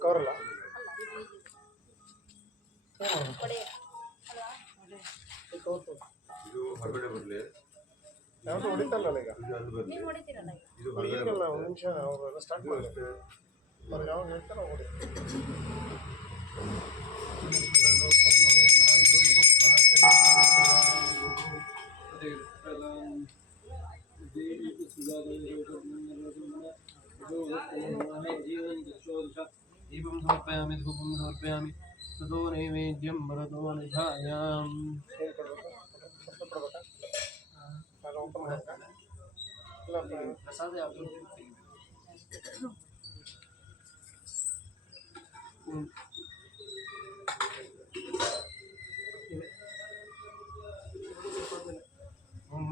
ಕವರಲ್ಲ ಇದು ಹೊರಗಡೆ ಬರಲಿ ಯಾವುದು ಹೊಡಿತಲ್ಲ ಈಗ ಈಗಲ್ಲ ಒಂದು ನಿಮಿಷ ಅವರೆಲ್ಲ ಸ್ಟಾರ್ಟ್ ಮಾಡ್ತಾರೆ ಅವ್ರು ಯಾವಾಗ ಹೇಳ್ತಾರೆ ಅವಾಗ ಹೊಡಿ दीपं समर्पयामि धूपं समर्पयामि ततो नैवेद्यं वरदो निधायाम् प्रसाद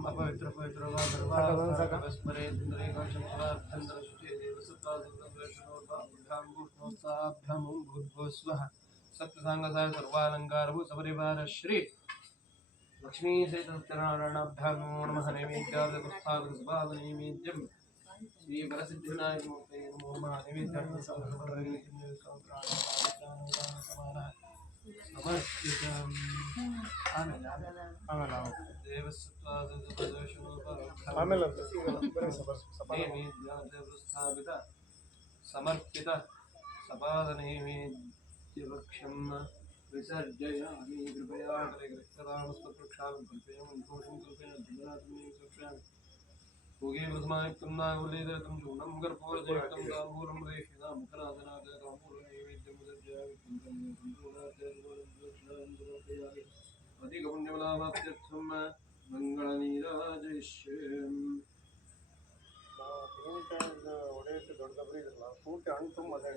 अपवित्र पवित्र वा सर्वास्मरे भूर्भुवस्वः सप्तसांगसाय सर्वालंकारभू सपरिवार श्री लक्ष्मी सहितनारायणाभ्यां नमः नैवेद्यार्थप्रस्थापनैवेद्यं श्री वरसिद्धिविनायक मूर्तये नमो नमः नैवेद्यार्थं समर्पित सपादनैवेद्यवक्षं विसर्जयामि कृपया कृतामस्तप्रक्षालं कल्पयामि घोषं कल्पयामि धन्यवादं भोगे प्रथमायुक्तं नागुलेदरतं चूर्णं कर्पूरजयुक्तं ताम्बूलं रेषिणां मुखनादनादताम्बूलं नैवेद्यं विसर्जयामि अधिकपुण्यबलावाप्त्यर्थं मङ्गलनीराजयिष्यम् ಹೊಡೆಯುತ್ತೆ ದೊಡ್ಡ ದಬ್ಬರಿ ಇರಲ್ಲ ಪೂರ್ತಿ ಹಣ್ಣು ತುಂಬ ಅದೇ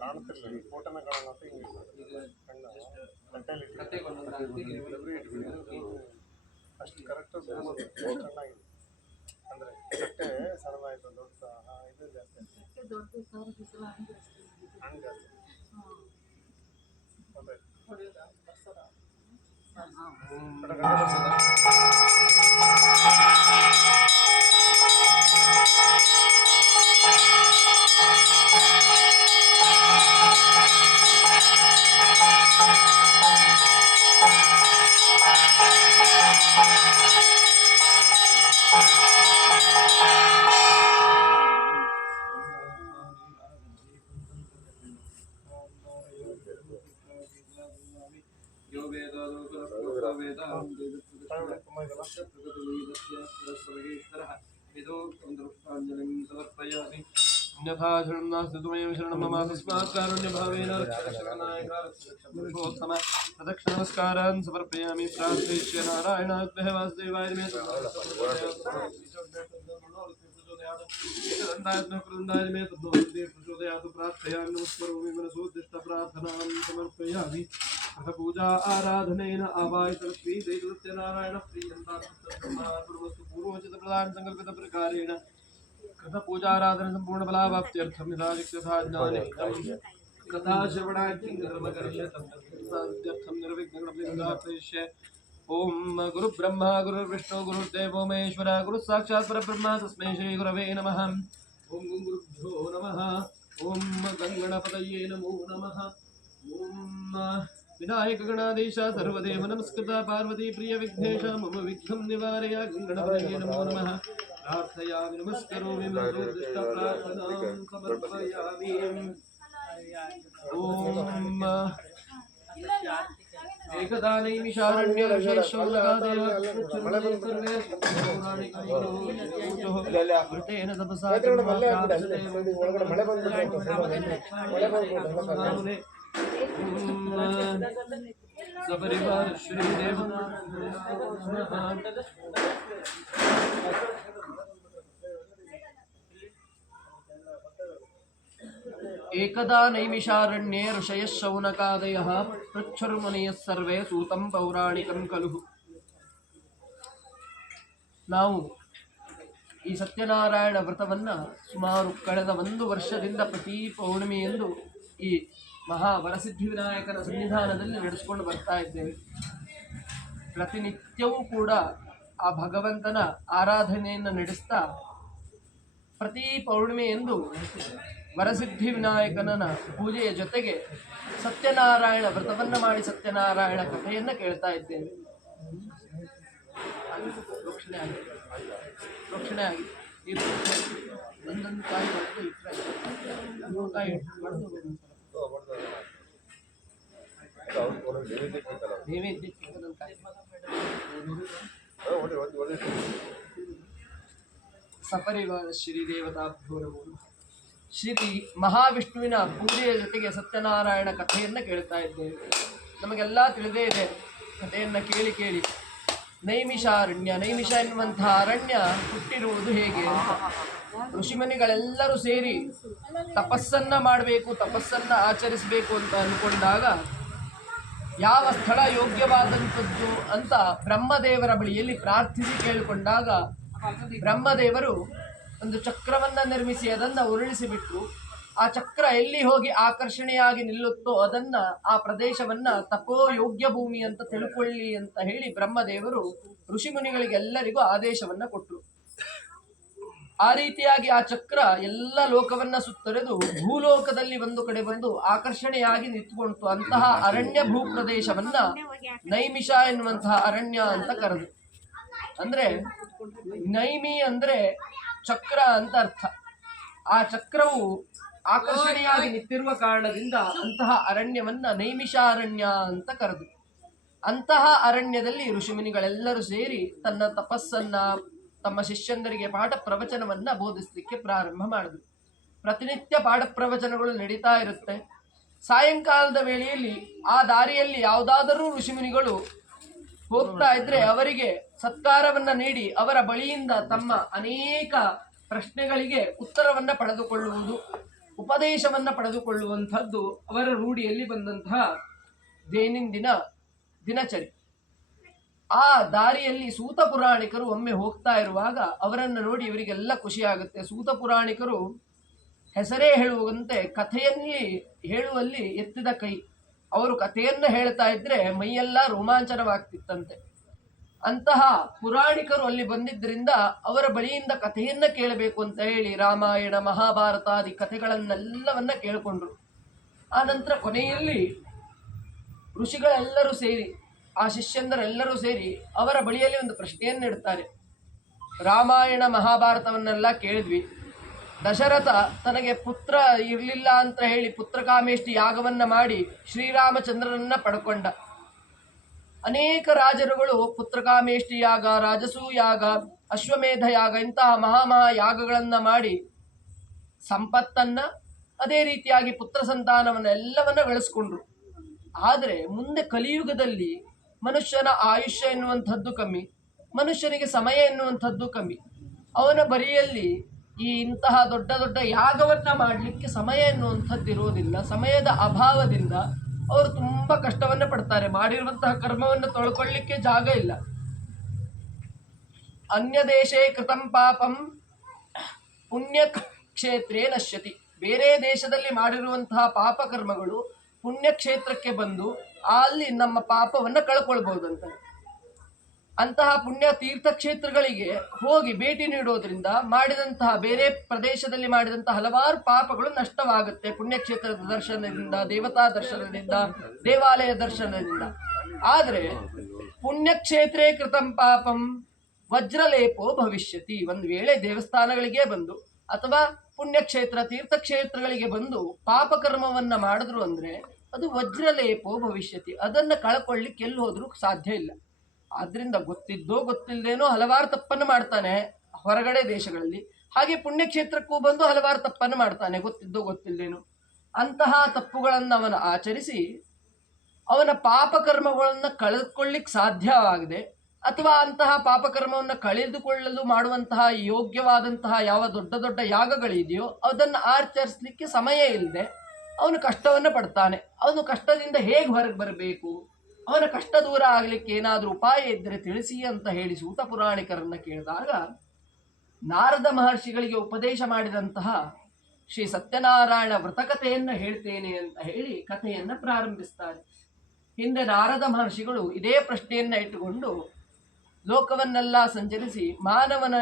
ಕಾಣ್ತಿರ್ಲಿ ಫೋಟೋನ ಕಾಣಲ್ಲ ಅಂತ ಹಿಂಗೆ ಅಷ್ಟು ಕರೆಕ್ಟಾಗಿ ಚೆನ್ನಾಗಿದೆ ಅಂದರೆ ಕಟ್ಟೆ ಸಣ್ಣದಾಯಿತು ದೊಡ್ಡ ಇದು ಜಾಸ್ತಿ ಹಣ್ಣು ಜಾಸ್ತಿ समर्पयामि अन्यथा शरणं नास्ति त्वमेव शरणं मम तस्मात् कारुण्यभावेन रक्षोत्तम प्रदक्षिणनमस्कारान् समर्पयामि प्रार्थयिष्ये नारायणाभ्यः वासुदेवाय मे मे प्रचोदयातु प्रार्थयामि नमस्करोमि मनसोद्दिष्टप्रार्थनां समर्पयामि अथ पूजा आराधनेन आवाहितलक्ष्मी दैवत्यनारायण प्रियन्तास्तु पूर्वोचित प्रदान संकल्पित प्रकारेण कृत पूजाराधन संपूर्ण फलावाप्त्यर्थं यथा जिज्ञासा ज्ञाने कथा श्रवणार्थं निर्विघ्नगणपतिर्प्रार्थयिष्ये ओम गुरु ब्रह्मा गुरुर्विष्णु गुरुर्देवो महेश्वर गुरु साक्षात् परब्रह्म तस्मै श्री गुरवे नमः ओम गुरुभ्यो नमः ओम गंगणपतये नमो नमः ओम विनायक गणाधीश सर्वदेव नमस्कृत पार्वती प्रिय विघ्नेश मम विघ्नं निवारय गंगणपतये नमो नमः प्रार्थयामि नमस्करोमि मनसोद्दिष्टप्रार्थनां समर्पयामि ओम एकदा नैमिषारण्ये ऋषयशौनकादेव वृतेन तपसा सपरिवार श्रीदेव एकदा नैमिषारण्ये ऋषयः शौनकादयः पृच्छुर्मुनयः सर्वे सूतं पौराणिकं खलु ನಾವು ಈ ಸತ್ಯನಾರಾಯಣ ವ್ರತವನ್ನು ಸುಮಾರು ಕಳೆದ 1 ವರ್ಷದಿಂದ ಪ್ರತಿ ಪೌರ್ಣಿಮೆಯಂದು ಈ ಮಹಾವರಸಿದ್ಧಿ ವಿನಾಯಕನ ಸನ್ನಿಧಾನದಲ್ಲಿ ನಡೆಸಿಕೊಂಡು ಬರ್ತಾ ಇದ್ದೇವೆ. ಪ್ರತಿನಿತ್ಯವೂ ಕೂಡ ಆ ಭಗವಂತನ ಆರಾಧನೆಯನ್ನು ನಡೆಸ್ತಾ ಪ್ರತಿ ಪೌರ್ಣಿಮೆಯಂದು ವರಸಿದ್ಧಿ ವಿನಾಯಕನ ಪೂಜೆಯ ಜೊತೆಗೆ ಸತ್ಯನಾರಾಯಣ ವ್ರತವನ್ನು ಮಾಡಿ ಸತ್ಯನಾರಾಯಣ ಕಥೆಯನ್ನು ಕೇಳ್ತಾ ಇದ್ದೇವೆ. ಪ್ರೋಕ್ಷಣೆ ಆಗಿ ಈ ಒಂದೊಂದು ಕಾಯಿ ಹೊಡೆದು ಇಟ್ಟರೆ 3 ಕಾಯಿ ಹೊಡೆದು ನೈವೇದ್ಯಕ್ಕೊಂದೊಂದು ಕಾಯಿ ಸಪರಿವಾರ ಶ್ರೀದೇವತಾಭ್ಯೋ ನಮೋ ನಮಃ. ಶ್ರೀ ಮಹಾವಿಷ್ಣುವಿನ ಪೂಜೆಯ ಜೊತೆಗೆ ಸತ್ಯನಾರಾಯಣ ಕಥೆಯನ್ನು ಕೇಳ್ತಾ ಇದ್ದೇವೆ. ನಮಗೆಲ್ಲ ತಿಳಿದೇ ಇದೆ ಕಥೆಯನ್ನು ಕೇಳಿ ಕೇಳಿ. ನೈಮಿಷ ಎನ್ನುವಂತಹ ಅರಣ್ಯ ಹುಟ್ಟಿರುವುದು ಹೇಗೆ ಅಂತ ಋಷಿಮುನಿಗಳೆಲ್ಲರೂ ಸೇರಿ ತಪಸ್ಸನ್ನ ಮಾಡಬೇಕು, ತಪಸ್ಸನ್ನ ಆಚರಿಸಬೇಕು ಅಂತ ಅಂದ್ಕೊಂಡಾಗ ಯಾವ ಸ್ಥಳ ಯೋಗ್ಯವಾದಂಥದ್ದು ಅಂತ ಬ್ರಹ್ಮದೇವರ ಬಳಿಯಲ್ಲಿ ಪ್ರಾರ್ಥಿಸಿ ಕೇಳಿಕೊಂಡಾಗ ಬ್ರಹ್ಮದೇವರು ಒಂದು ಚಕ್ರವನ್ನ ನಿರ್ಮಿಸಿ ಅದನ್ನು ಉರುಳಿಸಿಬಿಟ್ರು. ಆ ಚಕ್ರ ಎಲ್ಲಿ ಹೋಗಿ ಆಕರ್ಷಣೆಯಾಗಿ ನಿಲ್ಲುತ್ತೋ ಅದನ್ನ ಆ ಪ್ರದೇಶವನ್ನ ತಪೋ ಯೋಗ್ಯ ಭೂಮಿ ಅಂತ ತಿಳ್ಕೊಳ್ಳಿ ಅಂತ ಹೇಳಿ ಬ್ರಹ್ಮದೇವರು ಋಷಿಮುನಿಗಳಿಗೆಲ್ಲರಿಗೂ ಆದೇಶವನ್ನ ಕೊಟ್ಟರು. ಆ ರೀತಿಯಾಗಿ ಆ ಚಕ್ರ ಎಲ್ಲ ಲೋಕವನ್ನ ಸುತ್ತರೆದು ಭೂಲೋಕದಲ್ಲಿ ಒಂದು ಕಡೆ ಬಂದು ಆಕರ್ಷಣೆಯಾಗಿ ನಿಂತುಕೊಂತು. ಅಂತಹ ಅರಣ್ಯ ಭೂಪ್ರದೇಶವನ್ನ ನೈಮಿಷ ಎನ್ನುವಂತಹ ಅರಣ್ಯ ಅಂತ ಕರೆದು. ಅಂದ್ರೆ ನೈಮಿ ಅಂದ್ರೆ ಚಕ್ರ ಅಂತ ಅರ್ಥ. ಆ ಚಕ್ರವು ಆಕರ್ಷಣೆಯಾಗಿ ನಿಂತಿರುವ ಕಾರಣದಿಂದ ಅಂತಹ ಅರಣ್ಯವನ್ನ ನೈಮಿಷಾರಣ್ಯ ಅಂತ ಕರೆದು. ಅಂತಹ ಅರಣ್ಯದಲ್ಲಿ ಋಷಿಮುನಿಗಳೆಲ್ಲರೂ ಸೇರಿ ತನ್ನ ತಪಸ್ಸನ್ನ ತಮ್ಮ ಶಿಷ್ಯಂದರಿಗೆ ಪಾಠ ಪ್ರವಚನವನ್ನ ಬೋಧಿಸಲಿಕ್ಕೆ ಪ್ರಾರಂಭ ಮಾಡಿದ್ರು. ಪ್ರತಿನಿತ್ಯ ಪಾಠ ಪ್ರವಚನಗಳು ನಡೀತಾ ಇರುತ್ತೆ. ಸಾಯಂಕಾಲದ ವೇಳೆಯಲ್ಲಿ ಆ ದಾರಿಯಲ್ಲಿ ಯಾವುದಾದರೂ ಋಷಿಮುನಿಗಳು ಹೋಗ್ತಾ ಇದ್ರೆ ಅವರಿಗೆ ಸತ್ಕಾರವನ್ನ ನೀಡಿ ಅವರ ಬಳಿಯಿಂದ ತಮ್ಮ ಅನೇಕ ಪ್ರಶ್ನೆಗಳಿಗೆ ಉತ್ತರವನ್ನ ಪಡೆದುಕೊಳ್ಳುವುದು, ಉಪದೇಶವನ್ನ ಪಡೆದುಕೊಳ್ಳುವಂಥದ್ದು ಅವರ ರೂಢಿಯಲ್ಲಿ ಬಂದಂತಹ ದೈನಂದಿನ ದಿನಚರಿ. ಆ ದಾರಿಯಲ್ಲಿ ಸೂತ ಪುರಾಣಿಕರು ಒಮ್ಮೆ ಹೋಗ್ತಾ ಇರುವಾಗ ಅವರನ್ನು ನೋಡಿ ಇವರಿಗೆಲ್ಲ ಖುಷಿ ಆಗುತ್ತೆ. ಸೂತ ಪುರಾಣಿಕರು ಹೆಸರೇ ಹೇಳುವಂತೆ ಕಥೆಯಲ್ಲಿ ಹೇಳುವಲ್ಲಿ ಎತ್ತಿದ ಕೈ. ಅವರು ಕಥೆಯನ್ನ ಹೇಳ್ತಾ ಇದ್ರೆ ಮೈಯೆಲ್ಲ ರೋಮಾಂಚನವಾಗ್ತಿತ್ತಂತೆ. ಅಂತಹ ಪುರಾಣಿಕರು ಅಲ್ಲಿ ಬಂದಿದ್ದರಿಂದ ಅವರ ಬಳಿಯಿಂದ ಕಥೆಯನ್ನ ಕೇಳಬೇಕು ಅಂತ ಹೇಳಿ ರಾಮಾಯಣ ಮಹಾಭಾರತಾದಿ ಕಥೆಗಳನ್ನೆಲ್ಲವನ್ನ ಕೇಳಿಕೊಂಡ್ರು. ಆ ನಂತರ ಕೊನೆಯಲ್ಲಿ ಋಷಿಗಳೆಲ್ಲರೂ ಸೇರಿ ಆ ಶಿಷ್ಯಂದರೆಲ್ಲರೂ ಸೇರಿ ಅವರ ಬಳಿಯಲ್ಲಿ ಒಂದು ಪ್ರಶ್ನೆಯನ್ನು ಇಡ್ತಾರೆ. ರಾಮಾಯಣ ಮಹಾಭಾರತವನ್ನೆಲ್ಲ ಕೇಳಿದ್ವಿ. ದಶರಥ ತನಗೆ ಪುತ್ರ ಇರಲಿಲ್ಲ ಅಂತ ಹೇಳಿ ಪುತ್ರಕಾಮೇಷ್ಟಿ ಯಾಗವನ್ನ ಮಾಡಿ ಶ್ರೀರಾಮಚಂದ್ರನನ್ನ ಪಡ್ಕೊಂಡ. ಅನೇಕ ರಾಜರುಗಳು ಪುತ್ರಕಾಮೇಷ್ಟಿ ಯಾಗ, ರಾಜಸೂ ಯಾಗ, ಅಶ್ವಮೇಧ ಯಾಗ ಇಂತಹ ಮಹಾ ಯಾಗಗಳನ್ನ ಮಾಡಿ ಸಂಪತ್ತನ್ನ ಅದೇ ರೀತಿಯಾಗಿ ಪುತ್ರ ಸಂತಾನವನ್ನ ಎಲ್ಲವನ್ನ ಗಳಿಸ್ಕೊಂಡ್ರು. ಆದರೆ ಮುಂದೆ ಕಲಿಯುಗದಲ್ಲಿ ಮನುಷ್ಯನ ಆಯುಷ್ಯ ಎನ್ನುವಂಥದ್ದು ಕಮ್ಮಿ, ಮನುಷ್ಯನಿಗೆ ಸಮಯ ಎನ್ನುವಂಥದ್ದು ಕಮ್ಮಿ. ಅವನ ಬರಿಯಲ್ಲಿ ಈ ಇಂತಹ ದೊಡ್ಡ ದೊಡ್ಡ ಯಾಗವನ್ನ ಮಾಡಲಿಕ್ಕೆ ಸಮಯ ಎನ್ನುವಂಥದ್ದು ಇರೋದಿಲ್ಲ. ಸಮಯದ ಅಭಾವದಿಂದ ಅವರು ತುಂಬಾ ಕಷ್ಟವನ್ನ ಪಡ್ತಾರೆ. ಮಾಡಿರುವಂತಹ ಕರ್ಮವನ್ನು ತೊಳ್ಕೊಳ್ಳಿಕ್ಕೆ ಜಾಗ ಇಲ್ಲ. ಅನ್ಯ ದೇಶೇ ಕೃತಂ ಪಾಪಂ ಪುಣ್ಯ ಕ್ಷೇತ್ರೇ ನಶ್ಯತಿ. ಬೇರೆ ದೇಶದಲ್ಲಿ ಮಾಡಿರುವಂತಹ ಪಾಪ ಕರ್ಮಗಳು ಪುಣ್ಯಕ್ಷೇತ್ರಕ್ಕೆ ಬಂದು ಅಲ್ಲಿ ನಮ್ಮ ಪಾಪವನ್ನ ಕಳ್ಕೊಳ್ಬಹುದಂತ. ಅಂತಹ ಪುಣ್ಯ ತೀರ್ಥಕ್ಷೇತ್ರಗಳಿಗೆ ಹೋಗಿ ಭೇಟಿ ನೀಡೋದ್ರಿಂದ ಮಾಡಿದಂತಹ ಬೇರೆ ಪ್ರದೇಶದಲ್ಲಿ ಮಾಡಿದಂತಹ ಹಲವಾರು ಪಾಪಗಳು ನಷ್ಟವಾಗುತ್ತೆ. ಪುಣ್ಯಕ್ಷೇತ್ರದ ದರ್ಶನದಿಂದ, ದೇವತಾ ದರ್ಶನದಿಂದ, ದೇವಾಲಯ ದರ್ಶನದಿಂದ. ಆದರೆ ಪುಣ್ಯಕ್ಷೇತ್ರೇ ಕೃತಂ ಪಾಪಂ ವಜ್ರಲೇಪೋ ಭವಿಷ್ಯತಿ. ಒಂದು ವೇಳೆ ದೇವಸ್ಥಾನಗಳಿಗೆ ಬಂದು ಅಥವಾ ಪುಣ್ಯಕ್ಷೇತ್ರ ತೀರ್ಥಕ್ಷೇತ್ರಗಳಿಗೆ ಬಂದು ಪಾಪಕರ್ಮವನ್ನ ಮಾಡಿದ್ರು ಅಂದ್ರೆ ಅದು ವಜ್ರಲೇಪೋ ಭವಿಷ್ಯತಿ. ಅದನ್ನ ಕಳ್ಕೊಳ್ಳಿಕ್ಕೆ ಎಲ್ಲಿ ಹೋದ್ರೂ ಸಾಧ್ಯ ಇಲ್ಲ. ಆದ್ರಿಂದ ಗೊತ್ತಿದ್ದೋ ಗೊತ್ತಿಲ್ಲದೇನೋ ಹಲವಾರು ತಪ್ಪನ್ನು ಮಾಡ್ತಾನೆ ಹೊರಗಡೆ ದೇಶಗಳಲ್ಲಿ. ಹಾಗೆ ಪುಣ್ಯಕ್ಷೇತ್ರಕ್ಕೂ ಬಂದು ಹಲವಾರು ತಪ್ಪನ್ನು ಮಾಡ್ತಾನೆ ಗೊತ್ತಿದ್ದೋ ಗೊತ್ತಿಲ್ಲದೇನೋ. ಅಂತಹ ತಪ್ಪುಗಳನ್ನು ಅವನ ಆಚರಿಸಿ ಅವನ ಪಾಪಕರ್ಮಗಳನ್ನು ಕಳೆದುಕೊಳ್ಳಿಕ್ಕೆ ಸಾಧ್ಯವಾಗದೆ ಅಥವಾ ಅಂತಹ ಪಾಪಕರ್ಮವನ್ನು ಕಳೆದುಕೊಳ್ಳಲು ಮಾಡುವಂತಹ ಯೋಗ್ಯವಾದಂತಹ ಯಾವ ದೊಡ್ಡ ದೊಡ್ಡ ಯಾಗಗಳಿದೆಯೋ ಅದನ್ನು ಆಚರಿಸಲಿಕ್ಕೆ ಸಮಯ ಇಲ್ಲದೆ ಅವನು ಕಷ್ಟವನ್ನು ಪಡ್ತಾನೆ. ಅವನು ಕಷ್ಟದಿಂದ ಹೇಗೆ ಹೊರಗೆ ಬರಬೇಕು, ಅವನ ಕಷ್ಟ ದೂರ ಆಗಲಿಕ್ಕೆ ಏನಾದರೂ ಉಪಾಯ ಇದ್ದರೆ ತಿಳಿಸಿ ಅಂತ ಹೇಳಿ ಸೂತ ಪುರಾಣಿಕರನ್ನ ಕೇಳಿದಾಗ ನಾರದ ಮಹರ್ಷಿಗಳಿಗೆ ಉಪದೇಶ ಮಾಡಿದಂತಹ ಶ್ರೀ ಸತ್ಯನಾರಾಯಣ ವ್ರತಕಥೆಯನ್ನು ಹೇಳ್ತೇನೆ ಅಂತ ಹೇಳಿ ಕಥೆಯನ್ನು ಪ್ರಾರಂಭಿಸ್ತಾರೆ. ಹಿಂದೆ ನಾರದ ಮಹರ್ಷಿಗಳು ಇದೇ ಪ್ರಶ್ನೆಯನ್ನು ಇಟ್ಟುಕೊಂಡು ಲೋಕವನ್ನೆಲ್ಲ ಸಂಚರಿಸಿ ಮಾನವನ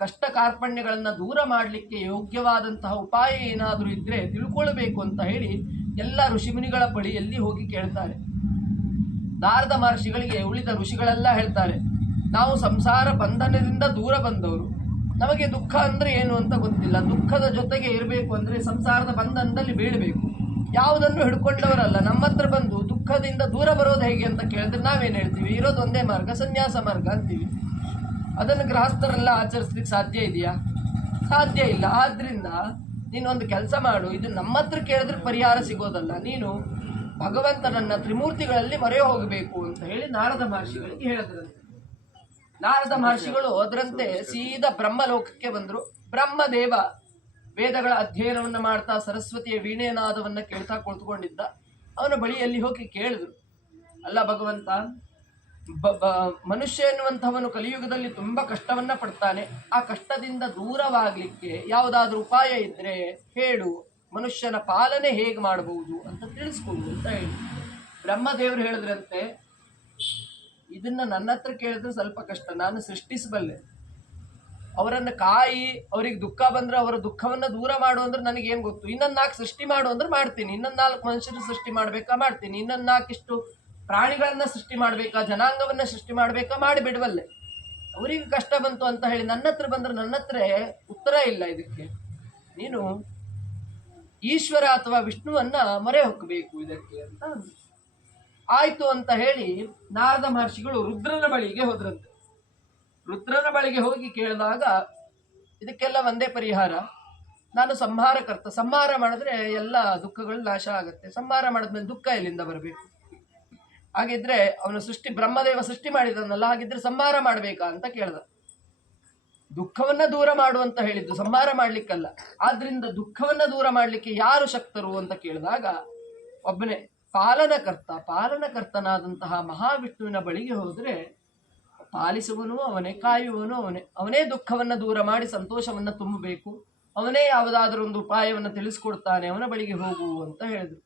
ಕಷ್ಟ ಕಾರ್ಪಣ್ಯಗಳನ್ನು ದೂರ ಮಾಡಲಿಕ್ಕೆ ಯೋಗ್ಯವಾದಂತಹ ಉಪಾಯ ಏನಾದರೂ ಇದ್ದರೆ ತಿಳ್ಕೊಳ್ಬೇಕು ಅಂತ ಹೇಳಿ ಎಲ್ಲ ಋಷಿಮುನಿಗಳ ಬಳಿಯಲ್ಲಿ ಹೋಗಿ ಕೇಳ್ತಾರೆ. ನಾರದ ಮಹರ್ಷಿಗಳಿಗೆ ಉಳಿದ ಋಷಿಗಳೆಲ್ಲ ಹೇಳ್ತಾರೆ, ನಾವು ಸಂಸಾರ ಬಂಧನದಿಂದ ದೂರ ಬಂದವರು, ನಮಗೆ ದುಃಖ ಅಂದರೆ ಏನು ಅಂತ ಗೊತ್ತಿಲ್ಲ, ದುಃಖದ ಜೊತೆಗೆ ಇರಬೇಕು ಅಂದರೆ ಸಂಸಾರದ ಬಂಧನದಲ್ಲಿ ಬೀಳಬೇಕು, ಯಾವುದನ್ನು ಹಿಡ್ಕೊಂಡವರಲ್ಲ, ನಮ್ಮ ಹತ್ರ ಬಂದು ದುಃಖದಿಂದ ದೂರ ಬರೋದು ಹೇಗೆ ಅಂತ ಕೇಳಿದ್ರೆ ನಾವೇನು ಹೇಳ್ತೀವಿ, ಇರೋದು ಒಂದೇ ಮಾರ್ಗ, ಸನ್ಯಾಸ ಮಾರ್ಗ ಅಂತೀವಿ. ಅದನ್ನು ಗೃಹಸ್ಥರೆಲ್ಲ ಆಚರಿಸ್ಲಿಕ್ಕೆ ಸಾಧ್ಯ ಇದೆಯಾ? ಸಾಧ್ಯ ಇಲ್ಲ. ಆದ್ದರಿಂದ ನೀನೊಂದು ಕೆಲಸ ಮಾಡು, ಇದು ನಮ್ಮ ಹತ್ರ ಕೇಳಿದ್ರೆ ಪರಿಹಾರ ಸಿಗೋದಲ್ಲ, ನೀನು ಭಗವಂತನನ್ನ ತ್ರಿಮೂರ್ತಿಗಳಲ್ಲಿ ಮೊರೆ ಹೋಗಬೇಕು ಅಂತ ಹೇಳಿ ನಾರದ ಮಹರ್ಷಿಗಳಿಗೆ ಹೇಳಿದ್ರಂತೆ. ನಾರದ ಮಹರ್ಷಿಗಳು ಅದರಂತೆ ಸೀದಾ ಬ್ರಹ್ಮಲೋಕಕ್ಕೆ ಬಂದರು. ಬ್ರಹ್ಮದೇವ ವೇದಗಳ ಅಧ್ಯಯನವನ್ನು ಮಾಡ್ತಾ ಸರಸ್ವತಿಯ ವೀಣೆನಾದವನ್ನು ಕೇಳ್ತಾ ಕುಳಿತುಕೊಂಡಿದ್ದ. ಅವನ ಬಳಿಯಲ್ಲಿ ಹೋಗಿ ಕೇಳಿದ್ರು, ಅಲ್ಲ ಭಗವಂತ, ಮನುಷ್ಯ ಎನ್ನುವಂಥವನು ಕಲಿಯುಗದಲ್ಲಿ ತುಂಬ ಕಷ್ಟವನ್ನ ಪಡ್ತಾನೆ, ಆ ಕಷ್ಟದಿಂದ ದೂರವಾಗಲಿಕ್ಕೆ ಯಾವುದಾದ್ರೂ ಉಪಾಯ ಇದ್ದರೆ ಹೇಳು, ಮನುಷ್ಯನ ಪಾಲನೆ ಹೇಗೆ ಮಾಡಬಹುದು ಅಂತ ತಿಳಿಸ್ಕೊಡು ಅಂತ ಹೇಳಿ. ಬ್ರಹ್ಮದೇವರು ಹೇಳಿದ್ರಂತೆ, ಇದನ್ನ ನನ್ನ ಹತ್ರ ಕೇಳಿದ್ರೆ ಸ್ವಲ್ಪ ಕಷ್ಟ, ನಾನು ಸೃಷ್ಟಿಸಬಲ್ಲೆ, ಅವರನ್ನು ಕಾಯಿ, ಅವ್ರಿಗೆ ದುಃಖ ಬಂದ್ರೆ ಅವರ ದುಃಖವನ್ನು ದೂರ ಮಾಡು ಅಂದ್ರೆ ನನಗೇನು ಗೊತ್ತು, ಇನ್ನೊಂದು 4 ಸೃಷ್ಟಿ ಮಾಡು ಅಂದ್ರೆ ಮಾಡ್ತೀನಿ, ಇನ್ನೊಂದು 4 ಮನುಷ್ಯರು ಸೃಷ್ಟಿ ಮಾಡಬೇಕಾ ಮಾಡ್ತೀನಿ, ಇನ್ನೊಂದು 4 ಇಷ್ಟು ಪ್ರಾಣಿಗಳನ್ನ ಸೃಷ್ಟಿ ಮಾಡಬೇಕಾ, ಜನಾಂಗವನ್ನ ಸೃಷ್ಟಿ ಮಾಡಬೇಕಾ ಮಾಡಿಬಿಡುವಲ್ಲೆ. ಅವರಿಗೆ ಕಷ್ಟ ಬಂತು ಅಂತ ಹೇಳಿ ನನ್ನ ಹತ್ರ ಬಂದ್ರೆ ನನ್ನ ಹತ್ರ ಉತ್ತರ ಇಲ್ಲ, ಇದಕ್ಕೆ ನೀನು ಈಶ್ವರ ಅಥವಾ ವಿಷ್ಣುವನ್ನ ಮೊರೆ ಹೊಕ್ಕಬೇಕು ಇದಕ್ಕೆ ಅಂತ. ಆಯ್ತು ಅಂತ ಹೇಳಿ ನಾರದ ಮಹರ್ಷಿಗಳು ರುದ್ರನ ಬಳಿಗೆ ಹೋದ್ರಂತೆ. ರುದ್ರನ ಬಳಿಗೆ ಹೋಗಿ ಕೇಳಿದಾಗ ಇದಕ್ಕೆಲ್ಲ ಒಂದೇ ಪರಿಹಾರ, ನಾನು ಸಂಹಾರಕರ್ತ, ಸಂಹಾರ ಮಾಡಿದ್ರೆ ಎಲ್ಲ ದುಃಖಗಳು ನಾಶ ಆಗುತ್ತೆ, ಸಂಹಾರ ಮಾಡಿದ್ಮೇಲೆ ದುಃಖ ಎಲ್ಲಿಂದ ಬರಬೇಕು, ಹಾಗಿದ್ರೆ ಅವನು ಬ್ರಹ್ಮದೇವ ಸೃಷ್ಟಿ ಮಾಡಿದನಲ್ಲ, ಹಾಗಿದ್ರೆ ಸಂಹಾರ ಮಾಡಬೇಕಾ ಅಂತ ಕೇಳ್ದ. ದುಃಖವನ್ನ ದೂರ ಮಾಡು ಅಂತ ಹೇಳಿದ್ದು, ಸಂಹಾರ ಮಾಡ್ಲಿಕ್ಕಲ್ಲ. ಆದ್ರಿಂದ ದುಃಖವನ್ನ ದೂರ ಮಾಡ್ಲಿಕ್ಕೆ ಯಾರು ಶಕ್ತರು ಅಂತ ಕೇಳಿದಾಗ ಒಬ್ಬನೇ ಪಾಲನಕರ್ತನಾದಂತಹ ಮಹಾವಿಷ್ಣುವಿನ ಬಳಿಗೆ ಹೋದ್ರೆ ಪಾಲಿಸುವನು ಅವನೇ, ಕಾಯುವನು ಅವನೇ, ಅವನೇ ದುಃಖವನ್ನ ದೂರ ಮಾಡಿ ಸಂತೋಷವನ್ನ ತುಂಬಬೇಕು, ಅವನೇ ಯಾವುದಾದ್ರೂ ಒಂದು ಉಪಾಯವನ್ನು ತಿಳಿಸ್ಕೊಡ್ತಾನೆ, ಅವನ ಬಳಿಗೆ ಹೋಗು ಅಂತ ಹೇಳಿದ್ರು.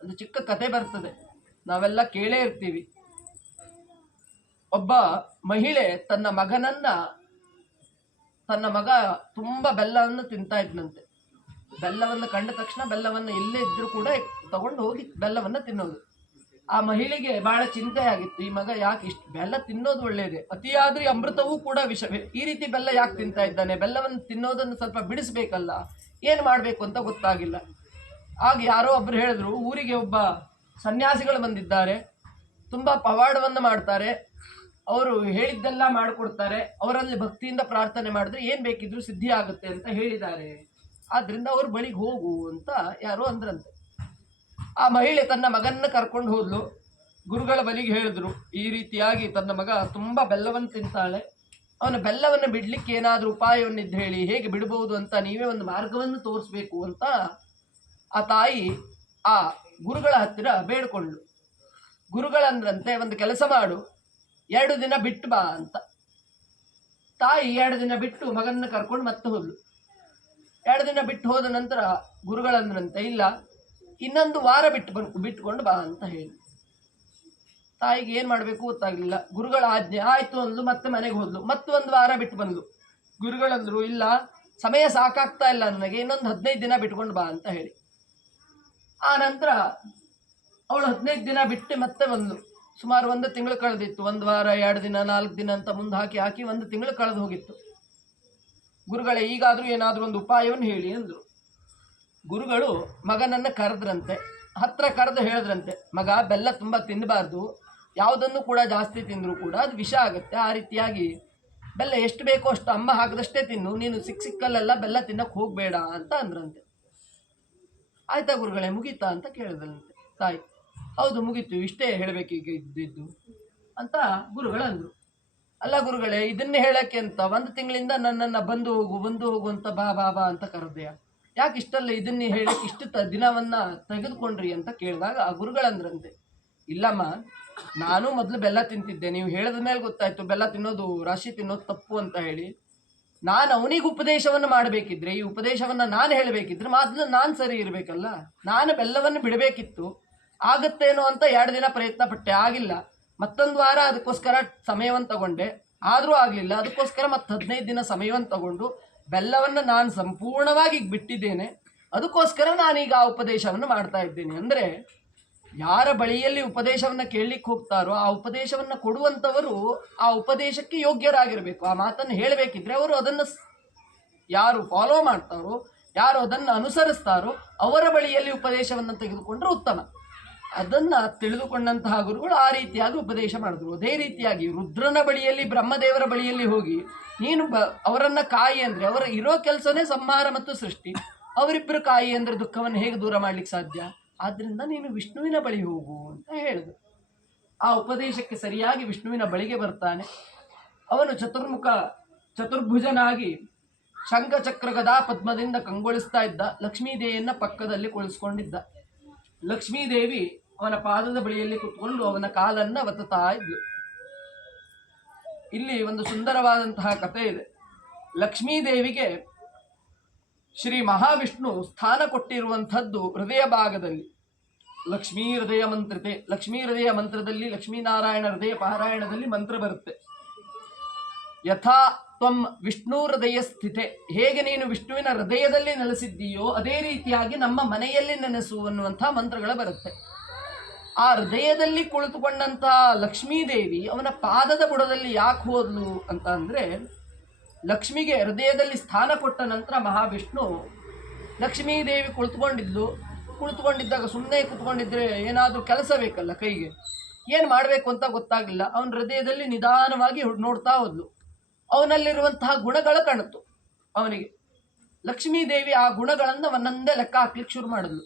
ಒಂದು ಚಿಕ್ಕ ಕತೆ ಬರ್ತದೆ, ನಾವೆಲ್ಲ ಕೇಳೇ ಇರ್ತೀವಿ. ಒಬ್ಬ ಮಹಿಳೆ ತನ್ನ ಮಗ ತುಂಬ ಬೆಲ್ಲವನ್ನು ತಿಂತಾ ಇದ್ನಂತೆ. ಬೆಲ್ಲವನ್ನು ಕಂಡ ತಕ್ಷಣ ಬೆಲ್ಲವನ್ನು ಎಲ್ಲೇ ಇದ್ರೂ ಕೂಡ ತಗೊಂಡು ಹೋಗಿ ಬೆಲ್ಲವನ್ನು ತಿನ್ನೋದು. ಆ ಮಹಿಳೆಗೆ ಬಹಳ ಚಿಂತೆ ಆಗಿತ್ತು, ಈ ಮಗ ಯಾಕೆ ಇಷ್ಟು ಬೆಲ್ಲ ತಿನ್ನೋದು ಒಳ್ಳೆಯದೇ, ಅತಿಯಾದ್ರೆ ಅಮೃತವೂ ಕೂಡ ವಿಷವೇ, ಈ ರೀತಿ ಬೆಲ್ಲ ಯಾಕೆ ತಿಂತಾ ಇದ್ದಾನೆ, ಬೆಲ್ಲವನ್ನು ತಿನ್ನೋದನ್ನು ಸ್ವಲ್ಪ ಬಿಡಿಸ್ಬೇಕಲ್ಲ, ಏನು ಮಾಡಬೇಕು ಅಂತ ಗೊತ್ತಾಗಿಲ್ಲ. ಆಗ ಯಾರೋ ಒಬ್ರು ಹೇಳಿದ್ರು, ಊರಿಗೆ ಒಬ್ಬ ಸನ್ಯಾಸಿಗಳು ಬಂದಿದ್ದಾರೆ, ತುಂಬ ಪವಾಡವನ್ನು ಮಾಡ್ತಾರೆ, ಅವರು ಹೇಳಿದ್ದೆಲ್ಲ ಮಾಡಿಕೊಡ್ತಾರೆ, ಅವರಲ್ಲಿ ಭಕ್ತಿಯಿಂದ ಪ್ರಾರ್ಥನೆ ಮಾಡಿದ್ರೆ ಏನು ಬೇಕಿದ್ರು ಸಿದ್ಧಿ ಆಗುತ್ತೆ ಅಂತ ಹೇಳಿದ್ದಾರೆ, ಆದ್ರಿಂದ ಅವ್ರ ಬಳಿಗೆ ಹೋಗು ಅಂತ ಯಾರೋ ಅಂದ್ರಂತೆ. ಆ ಮಹಿಳೆ ತನ್ನ ಮಗನ್ನ ಕರ್ಕೊಂಡು ಹೋದ್ಲು, ಗುರುಗಳ ಬಳಿಗೆ ಹೇಳಿದ್ರು, ಈ ರೀತಿಯಾಗಿ ತನ್ನ ಮಗ ತುಂಬ ಬೆಲ್ಲವನ್ನು ತಿಂತಾಳೆ, ಅವನ ಬೆಲ್ಲವನ್ನು ಬಿಡ್ಲಿಕ್ಕೆ ಏನಾದರೂ ಉಪಾಯವನ್ನಿದ್ದು ಹೇಳಿ, ಹೇಗೆ ಬಿಡಬಹುದು ಅಂತ ನೀವೇ ಒಂದು ಮಾರ್ಗವನ್ನು ತೋರಿಸ್ಬೇಕು ಅಂತ ಆ ತಾಯಿ ಆ ಗುರುಗಳ ಹತ್ತಿರ ಬೇಡ್ಕೊಂಡ್ಳು. ಗುರುಗಳಂದ್ರಂತೆ, ಒಂದು ಕೆಲಸ ಮಾಡು, 2 ದಿನ ಬಿಟ್ಟು ಬಾ ಅಂತ. ತಾಯಿ 2 ದಿನ ಬಿಟ್ಟು ಮಗನ್ನ ಕರ್ಕೊಂಡು ಮತ್ತೆ ಹೋದ್ಲು. 2 ದಿನ ಬಿಟ್ಟು ಹೋದ ನಂತರ ಗುರುಗಳಂದ್ರಂತೆ, ಇಲ್ಲ, ಇನ್ನೊಂದು ವಾರ ಬಿಟ್ಟುಕೊಂಡು ಬಾ ಅಂತ ಹೇಳಿ. ತಾಯಿಗೆ ಏನು ಮಾಡಬೇಕು ಗೊತ್ತಾಗಲಿಲ್ಲ. ಗುರುಗಳ ಆಜ್ಞೆ ಆಯ್ತು ಅಂದ್ಲು, ಮತ್ತೆ ಮನೆಗೆ ಹೋದ್ಲು. ಮತ್ತೊಂದು ವಾರ ಬಿಟ್ಟು ಬಂದ್ಲು. ಗುರುಗಳಂದ್ರು, ಇಲ್ಲ, ಸಮಯ ಸಾಕಾಗ್ತಾ ಇಲ್ಲ ನನಗೆ, ಇನ್ನೊಂದು 15 ದಿನ ಬಿಟ್ಕೊಂಡು ಬಾ ಅಂತ ಹೇಳಿ. ಆ ನಂತರ ಅವಳು 15 ದಿನ ಬಿಟ್ಟು ಮತ್ತೆ ಬಂದ್ಲು. ಸುಮಾರು 1 ತಿಂಗಳು ಕಳೆದಿತ್ತು. 1 ವಾರ, 2 ದಿನ, 4 ದಿನ ಅಂತ ಮುಂದೆ ಹಾಕಿ 1 ತಿಂಗಳು ಕಳೆದು ಹೋಗಿತ್ತು. ಗುರುಗಳೇ, ಈಗಾದರೂ ಏನಾದರೂ ಒಂದು ಉಪಾಯವನ್ನು ಹೇಳಿ ಅಂದರು. ಗುರುಗಳು ಮಗನನ್ನು ಕರೆದ್ರಂತೆ, ಹತ್ರ ಕರೆದು ಹೇಳಿದ್ರಂತೆ, ಮಗ, ಬೆಲ್ಲ ತುಂಬ ತಿನ್ನಬಾರ್ದು, ಯಾವುದನ್ನು ಕೂಡ ಜಾಸ್ತಿ ತಿಂದರೂ ಕೂಡ ಅದು ವಿಷ ಆಗುತ್ತೆ, ಆ ರೀತಿಯಾಗಿ ಬೆಲ್ಲ ಎಷ್ಟು ಬೇಕೋ ಅಷ್ಟು ಅಮ್ಮ ಹಾಕಿದಷ್ಟೇ ತಿನ್ನು, ನೀನು ಸಿಕ್ಕಲ್ಲೆಲ್ಲ ಬೆಲ್ಲ ತಿನ್ನಕ್ಕೆ ಹೋಗಬೇಡ ಅಂತ ಅಂದ್ರಂತೆ. ಆಯ್ತಾ ಗುರುಗಳೇ, ಮುಗೀತಾ ಅಂತ ಕೇಳಿದ್ರಂತೆ ತಾಯಿ. ಹೌದು ಮುಗೀತು, ಇಷ್ಟೇ ಹೇಳಬೇಕೀಗ ಇದ್ದಿದ್ದು ಅಂತ ಗುರುಗಳಂದರು. ಅಲ್ಲ ಗುರುಗಳೇ, ಇದನ್ನೇ ಹೇಳಕ್ಕೆ ಅಂತ 1 ತಿಂಗಳಿಂದ ನನ್ನನ್ನು ಬಂದು ಹೋಗು ಅಂತ ಬಾ ಬಾ ಬಾ ಅಂತ ಕರೆದೆಯ, ಯಾಕೆ ಇಷ್ಟಲ್ಲ ಇದನ್ನೇ ಹೇಳಕ್ಕೆ ಇಷ್ಟು ದಿನವನ್ನು ತೆಗೆದುಕೊಂಡ್ರಿ ಅಂತ ಕೇಳಿದಾಗ ಆ ಗುರುಗಳಂದ್ರಂತೆ, ಇಲ್ಲಮ್ಮ, ನಾನು ಮೊದಲು ಬೆಲ್ಲ ತಿಂತಿದ್ದೆ, ನೀವು ಹೇಳಿದ ಮೇಲೆ ಗೊತ್ತಾಯ್ತು ಬೆಲ್ಲ ತಿನ್ನೋದು, ರಾಶಿ ತಿನ್ನೋದು ತಪ್ಪು ಅಂತ ಹೇಳಿ. ನಾನು ಅವನಿಗೆ ಉಪದೇಶವನ್ನು ಮಾಡಬೇಕಿದ್ರೆ, ಈ ಉಪದೇಶವನ್ನು ನಾನು ಹೇಳಬೇಕಿದ್ರೆ ಮೊದಲು ನಾನು ಸರಿ ಇರಬೇಕಲ್ಲ. ನಾನು ಬೆಲ್ಲವನ್ನು ಬಿಡಬೇಕಿತ್ತು, ಆಗತ್ತೇನೋ ಅಂತ 2 ದಿನ ಪ್ರಯತ್ನ ಪಟ್ಟೆ, ಆಗಿಲ್ಲ. ಮತ್ತೊಂದು ವಾರ ಅದಕ್ಕೋಸ್ಕರ ಸಮಯವನ್ನು ತಗೊಂಡೆ, ಆದರೂ ಆಗಲಿಲ್ಲ. ಅದಕ್ಕೋಸ್ಕರ ಮತ್ತೆ 15 ದಿನ ಸಮಯವನ್ನು ತಗೊಂಡು ಬೆಲ್ಲವನ್ನು ನಾನು ಸಂಪೂರ್ಣವಾಗಿ ಬಿಟ್ಟಿದ್ದೇನೆ. ಅದಕ್ಕೋಸ್ಕರ ನಾನೀಗ ಆ ಉಪದೇಶವನ್ನು ಮಾಡ್ತಾ ಇದ್ದೇನೆ. ಅಂದರೆ ಯಾರ ಬಳಿಯಲ್ಲಿ ಉಪದೇಶವನ್ನು ಕೇಳಲಿಕ್ಕೆ ಹೋಗ್ತಾರೋ ಆ ಉಪದೇಶವನ್ನು ಕೊಡುವಂಥವರು ಆ ಉಪದೇಶಕ್ಕೆ ಯೋಗ್ಯರಾಗಿರಬೇಕು. ಆ ಮಾತನ್ನು ಹೇಳಬೇಕಿದ್ರೆ ಅವರು ಅದನ್ನು ಯಾರು ಫಾಲೋ ಮಾಡ್ತಾರೋ, ಯಾರು ಅದನ್ನು ಅನುಸರಿಸ್ತಾರೋ ಅವರ ಬಳಿಯಲ್ಲಿ ಉಪದೇಶವನ್ನು ತೆಗೆದುಕೊಂಡ್ರೆ ಉತ್ತಮ. ಅದನ್ನು ತಿಳಿದುಕೊಂಡಂತಹ ಗುರುಗಳು ಆ ರೀತಿಯಾಗಿ ಉಪದೇಶ ಮಾಡಿದ್ರು. ಅದೇ ರೀತಿಯಾಗಿ ರುದ್ರನ ಬಳಿಯಲ್ಲಿ, ಬ್ರಹ್ಮದೇವರ ಬಳಿಯಲ್ಲಿ ಹೋಗಿ ನೀನು ಅವರನ್ನು ಕಾಯಿ ಅಂದರೆ ಅವರ ಇರೋ ಕೆಲಸನೇ ಸಂಹಾರ ಮತ್ತು ಸೃಷ್ಟಿ. ಅವರಿಬ್ಬರು ಕಾಯಿ ಅಂದರೆ ದುಃಖವನ್ನು ಹೇಗೆ ದೂರ ಮಾಡ್ಲಿಕ್ಕೆ ಸಾಧ್ಯ? ಆದ್ದರಿಂದ ನೀನು ವಿಷ್ಣುವಿನ ಬಳಿ ಹೋಗು ಅಂತ ಹೇಳಿದ್ರು. ಆ ಉಪದೇಶಕ್ಕೆ ಸರಿಯಾಗಿ ವಿಷ್ಣುವಿನ ಬಳಿಗೆ ಬರ್ತಾನೆ. ಅವನು ಚತುರ್ಭುಜನಾಗಿ ಶಂಖಚಕ್ರ ಗದಾ ಪದ್ಮದಿಂದ ಕಂಗೊಳಿಸ್ತಾ ಇದ್ದ. ಲಕ್ಷ್ಮೀದೇವಿಯನ್ನ ಪಕ್ಕದಲ್ಲಿ ಕುಳಿಸ್ಕೊಂಡಿದ್ದ. ಲಕ್ಷ್ಮೀದೇವಿ ಅವನ ಪಾದದ ಬಳಿಯಲ್ಲಿ ಕುತ್ಕೊಂಡು ಅವನ ಕಾಲನ್ನ ಒತ್ತುತ್ತಾ ಇದ್ಲು. ಇಲ್ಲಿ ಒಂದು ಸುಂದರವಾದಂತಹ ಕಥೆ ಇದೆ. ಲಕ್ಷ್ಮೀದೇವಿಗೆ ಶ್ರೀ ಮಹಾವಿಷ್ಣು ಸ್ಥಾನ ಕೊಟ್ಟಿರುವಂಥದ್ದು ಹೃದಯ ಭಾಗದಲ್ಲಿ. ಲಕ್ಷ್ಮೀ ಹೃದಯ ಮಂತ್ರಿತೆ, ಲಕ್ಷ್ಮೀ ಹೃದಯ ಮಂತ್ರದಲ್ಲಿ ಲಕ್ಷ್ಮೀನಾರಾಯಣ ಹೃದಯ ಪಾರಾಯಣದಲ್ಲಿ ಮಂತ್ರ ಬರುತ್ತೆ. ಯಥಾ ತ್ವಂ ವಿಷ್ಣು ಹೃದಯ ಸ್ಥಿತೆ, ಹೇಗೆ ನೀನು ವಿಷ್ಣುವಿನ ಹೃದಯದಲ್ಲಿ ನೆಲೆಸಿದ್ದೀಯೋ ಅದೇ ರೀತಿಯಾಗಿ ನಮ್ಮ ಮನೆಯಲ್ಲಿ ನೆನೆಸು ಅನ್ನುವಂಥ ಮಂತ್ರಗಳು ಬರುತ್ತೆ. ಆ ಹೃದಯದಲ್ಲಿ ಕುಳಿತುಕೊಂಡಂತಹ ಲಕ್ಷ್ಮೀದೇವಿ ಅವನ ಪಾದದ ಬುಡದಲ್ಲಿ ಯಾಕೆ ಹೋದ್ಲು ಅಂತ ಅಂದರೆ, ಲಕ್ಷ್ಮಿಗೆ ಹೃದಯದಲ್ಲಿ ಸ್ಥಾನ ಕೊಟ್ಟ ನಂತರ ಮಹಾವಿಷ್ಣು ಲಕ್ಷ್ಮೀದೇವಿ ಕುಳಿತುಕೊಂಡಿದ್ದಾಗ ಸುಮ್ಮನೆ ಕೂತ್ಕೊಂಡಿದ್ರೆ ಏನಾದರೂ ಕೆಲಸ ಬೇಕಲ್ಲ ಕೈಗೆ, ಏನು ಮಾಡಬೇಕು ಅಂತ ಗೊತ್ತಾಗಲಿಲ್ಲ. ಅವನ ಹೃದಯದಲ್ಲಿ ನಿಧಾನವಾಗಿ ನೋಡ್ತಾ ಹೋದ್ಲು. ಅವನಲ್ಲಿರುವಂತಹ ಗುಣಗಳು ಕಾಣಿತು ಅವನಿಗೆ. ಲಕ್ಷ್ಮೀದೇವಿ ಆ ಗುಣಗಳನ್ನು ಒಂದೊಂದೇ ಲೆಕ್ಕ ಹಾಕ್ಲಿಕ್ಕೆ ಶುರು ಮಾಡಿದ್ಲು.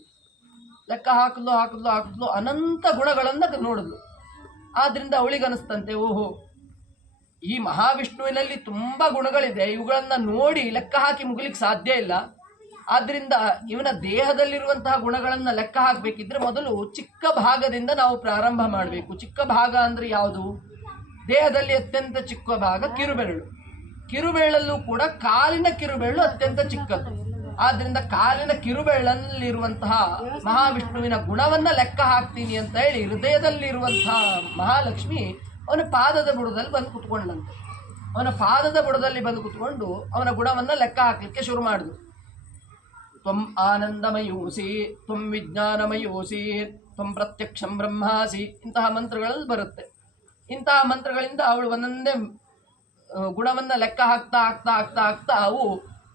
ಲೆಕ್ಕ ಹಾಕಿದ್ಲು ಅನಂತ ಗುಣಗಳನ್ನು ನೋಡಿದ್ಲು. ಆದ್ರಿಂದ ಅವಳಿಗನಿಸ್ತಂತೆ, ಓಹೋ, ಈ ಮಹಾವಿಷ್ಣುವಿನಲ್ಲಿ ತುಂಬ ಗುಣಗಳಿದೆ, ಇವುಗಳನ್ನು ನೋಡಿ ಲೆಕ್ಕ ಹಾಕಿ ಮುಗಿಲಿಕ್ಕೆ ಸಾಧ್ಯ ಇಲ್ಲ. ಆದ್ದರಿಂದ ಇವನ ದೇಹದಲ್ಲಿರುವಂತಹ ಗುಣಗಳನ್ನು ಲೆಕ್ಕ ಹಾಕಬೇಕಿದ್ರೆ ಮೊದಲು ಚಿಕ್ಕ ಭಾಗದಿಂದ ನಾವು ಪ್ರಾರಂಭ ಮಾಡಬೇಕು. ಚಿಕ್ಕ ಭಾಗ ಅಂದರೆ ಯಾವುದು? ದೇಹದಲ್ಲಿ ಅತ್ಯಂತ ಚಿಕ್ಕ ಭಾಗ ಕಿರುಬೆರಳು. ಕಿರುಬೆರಳಲ್ಲೂ ಕೂಡ ಕಾಲಿನ ಕಿರುಬೆರಳು ಅತ್ಯಂತ ಚಿಕ್ಕದು. ಆದ್ರಿಂದ ಕಾಲಿನ ಕಿರುಬೆರಳಲ್ಲಿರುವಂತಹ ಮಹಾವಿಷ್ಣುವಿನ ಗುಣವನ್ನ ಲೆಕ್ಕ ಹಾಕ್ತೀನಿ ಅಂತ ಹೇಳಿ ಹೃದಯದಲ್ಲಿರುವಂತಹ ಮಹಾಲಕ್ಷ್ಮಿ ಅವನ ಪಾದದ ಬುಡದಲ್ಲಿ ಬಂದು ಕುತ್ಕೊಂಡಂತೆ. ಅವನ ಪಾದದ ಬುಡದಲ್ಲಿ ಬಂದು ಕುತ್ಕೊಂಡು ಅವನ ಗುಣವನ್ನ ಲೆಕ್ಕ ಹಾಕ್ಲಿಕ್ಕೆ ಶುರು ಮಾಡಿದ್ರು. ತ್ವಂ ಆನಂದಮಯೋಸಿ, ತ್ವಂ ವಿಜ್ಞಾನಮಯೋಸಿ, ತ್ವಂ ಪ್ರತ್ಯಕ್ಷಂ ಬ್ರಹ್ಮಾಸಿ, ಇಂತಹ ಮಂತ್ರಗಳಲ್ಲಿ ಬರುತ್ತೆ. ಇಂತಹ ಮಂತ್ರಗಳಿಂದ ಅವಳು ಒಂದೊಂದೇ ಗುಣವನ್ನ ಲೆಕ್ಕ ಹಾಕ್ತಾ ಅವು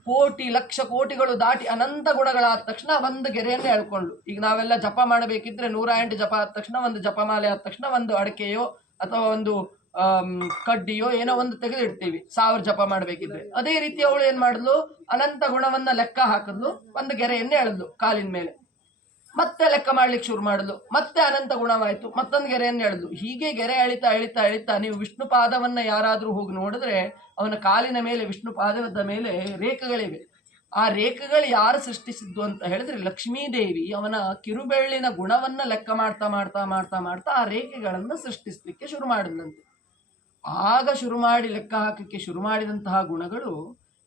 ಕೋಟಿ ಲಕ್ಷ ಕೋಟಿಗಳು ದಾಟಿ ಅನಂತ ಗುಣಗಳಾದ ತಕ್ಷಣ ಒಂದು ಗೆರೆಯನ್ನೇ ಎಳ್ಕೊಂಡು, ಈಗ ನಾವೆಲ್ಲ ಜಪ ಮಾಡಬೇಕಿದ್ರೆ 108 ಜಪ ಆದ ತಕ್ಷಣ, ಒಂದು ಜಪಮಾಲೆ ಆದ ತಕ್ಷಣ ಒಂದು ಅಡಕೆಯೋ ಅಥವಾ ಒಂದು ಕಡ್ಡಿಯೋ ಏನೋ ಒಂದು ತೆಗೆದಿಡ್ತೀವಿ 1000 ಜಪ ಮಾಡಬೇಕಿದ್ರೆ. ಅದೇ ರೀತಿ ಅವಳು ಏನ್ ಮಾಡಿದ್ಲು, ಅನಂತ ಗುಣವನ್ನ ಲೆಕ್ಕ ಹಾಕಿದ್ಲು, ಒಂದು ಗೆರೆಯನ್ನೇ ಎಳೆದ್ಲು ಕಾಲಿನ ಮೇಲೆ. ಮತ್ತೆ ಲೆಕ್ಕ ಮಾಡ್ಲಿಕ್ಕೆ ಶುರು ಮಾಡಿದ್ಲು, ಮತ್ತೆ ಅನಂತ ಗುಣವಾಯ್ತು, ಮತ್ತೊಂದು ಗೆರೆಯನ್ನು ಎಳೆದ್ಲು. ಹೀಗೆ ಗೆರೆ ಎಳಿತಾ ನೀವು ವಿಷ್ಣು ಪಾದವನ್ನ ಯಾರಾದ್ರೂ ಹೋಗಿ ನೋಡಿದ್ರೆ ಅವನ ಕಾಲಿನ ಮೇಲೆ, ವಿಷ್ಣು ಪಾದದ ಮೇಲೆ ರೇಖೆಗಳಿವೆ. ಆ ರೇಖೆಗಳು ಯಾರು ಸೃಷ್ಟಿಸಿದ್ದು ಅಂತ ಹೇಳಿದ್ರೆ ಲಕ್ಷ್ಮೀದೇವಿ ಅವನ ಕಿರುಬೆರಳಿನ ಗುಣವನ್ನ ಲೆಕ್ಕ ಮಾಡ್ತಾ ಆ ರೇಖೆಗಳನ್ನು ಸೃಷ್ಟಿಸ್ಲಿಕ್ಕೆ ಶುರು ಮಾಡಿದ್ಲಂತೆ. ಆಗ ಶುರು ಮಾಡಿ ಲೆಕ್ಕ ಹಾಕಕ್ಕೆ ಶುರು ಮಾಡಿದಂತಹ ಗುಣಗಳು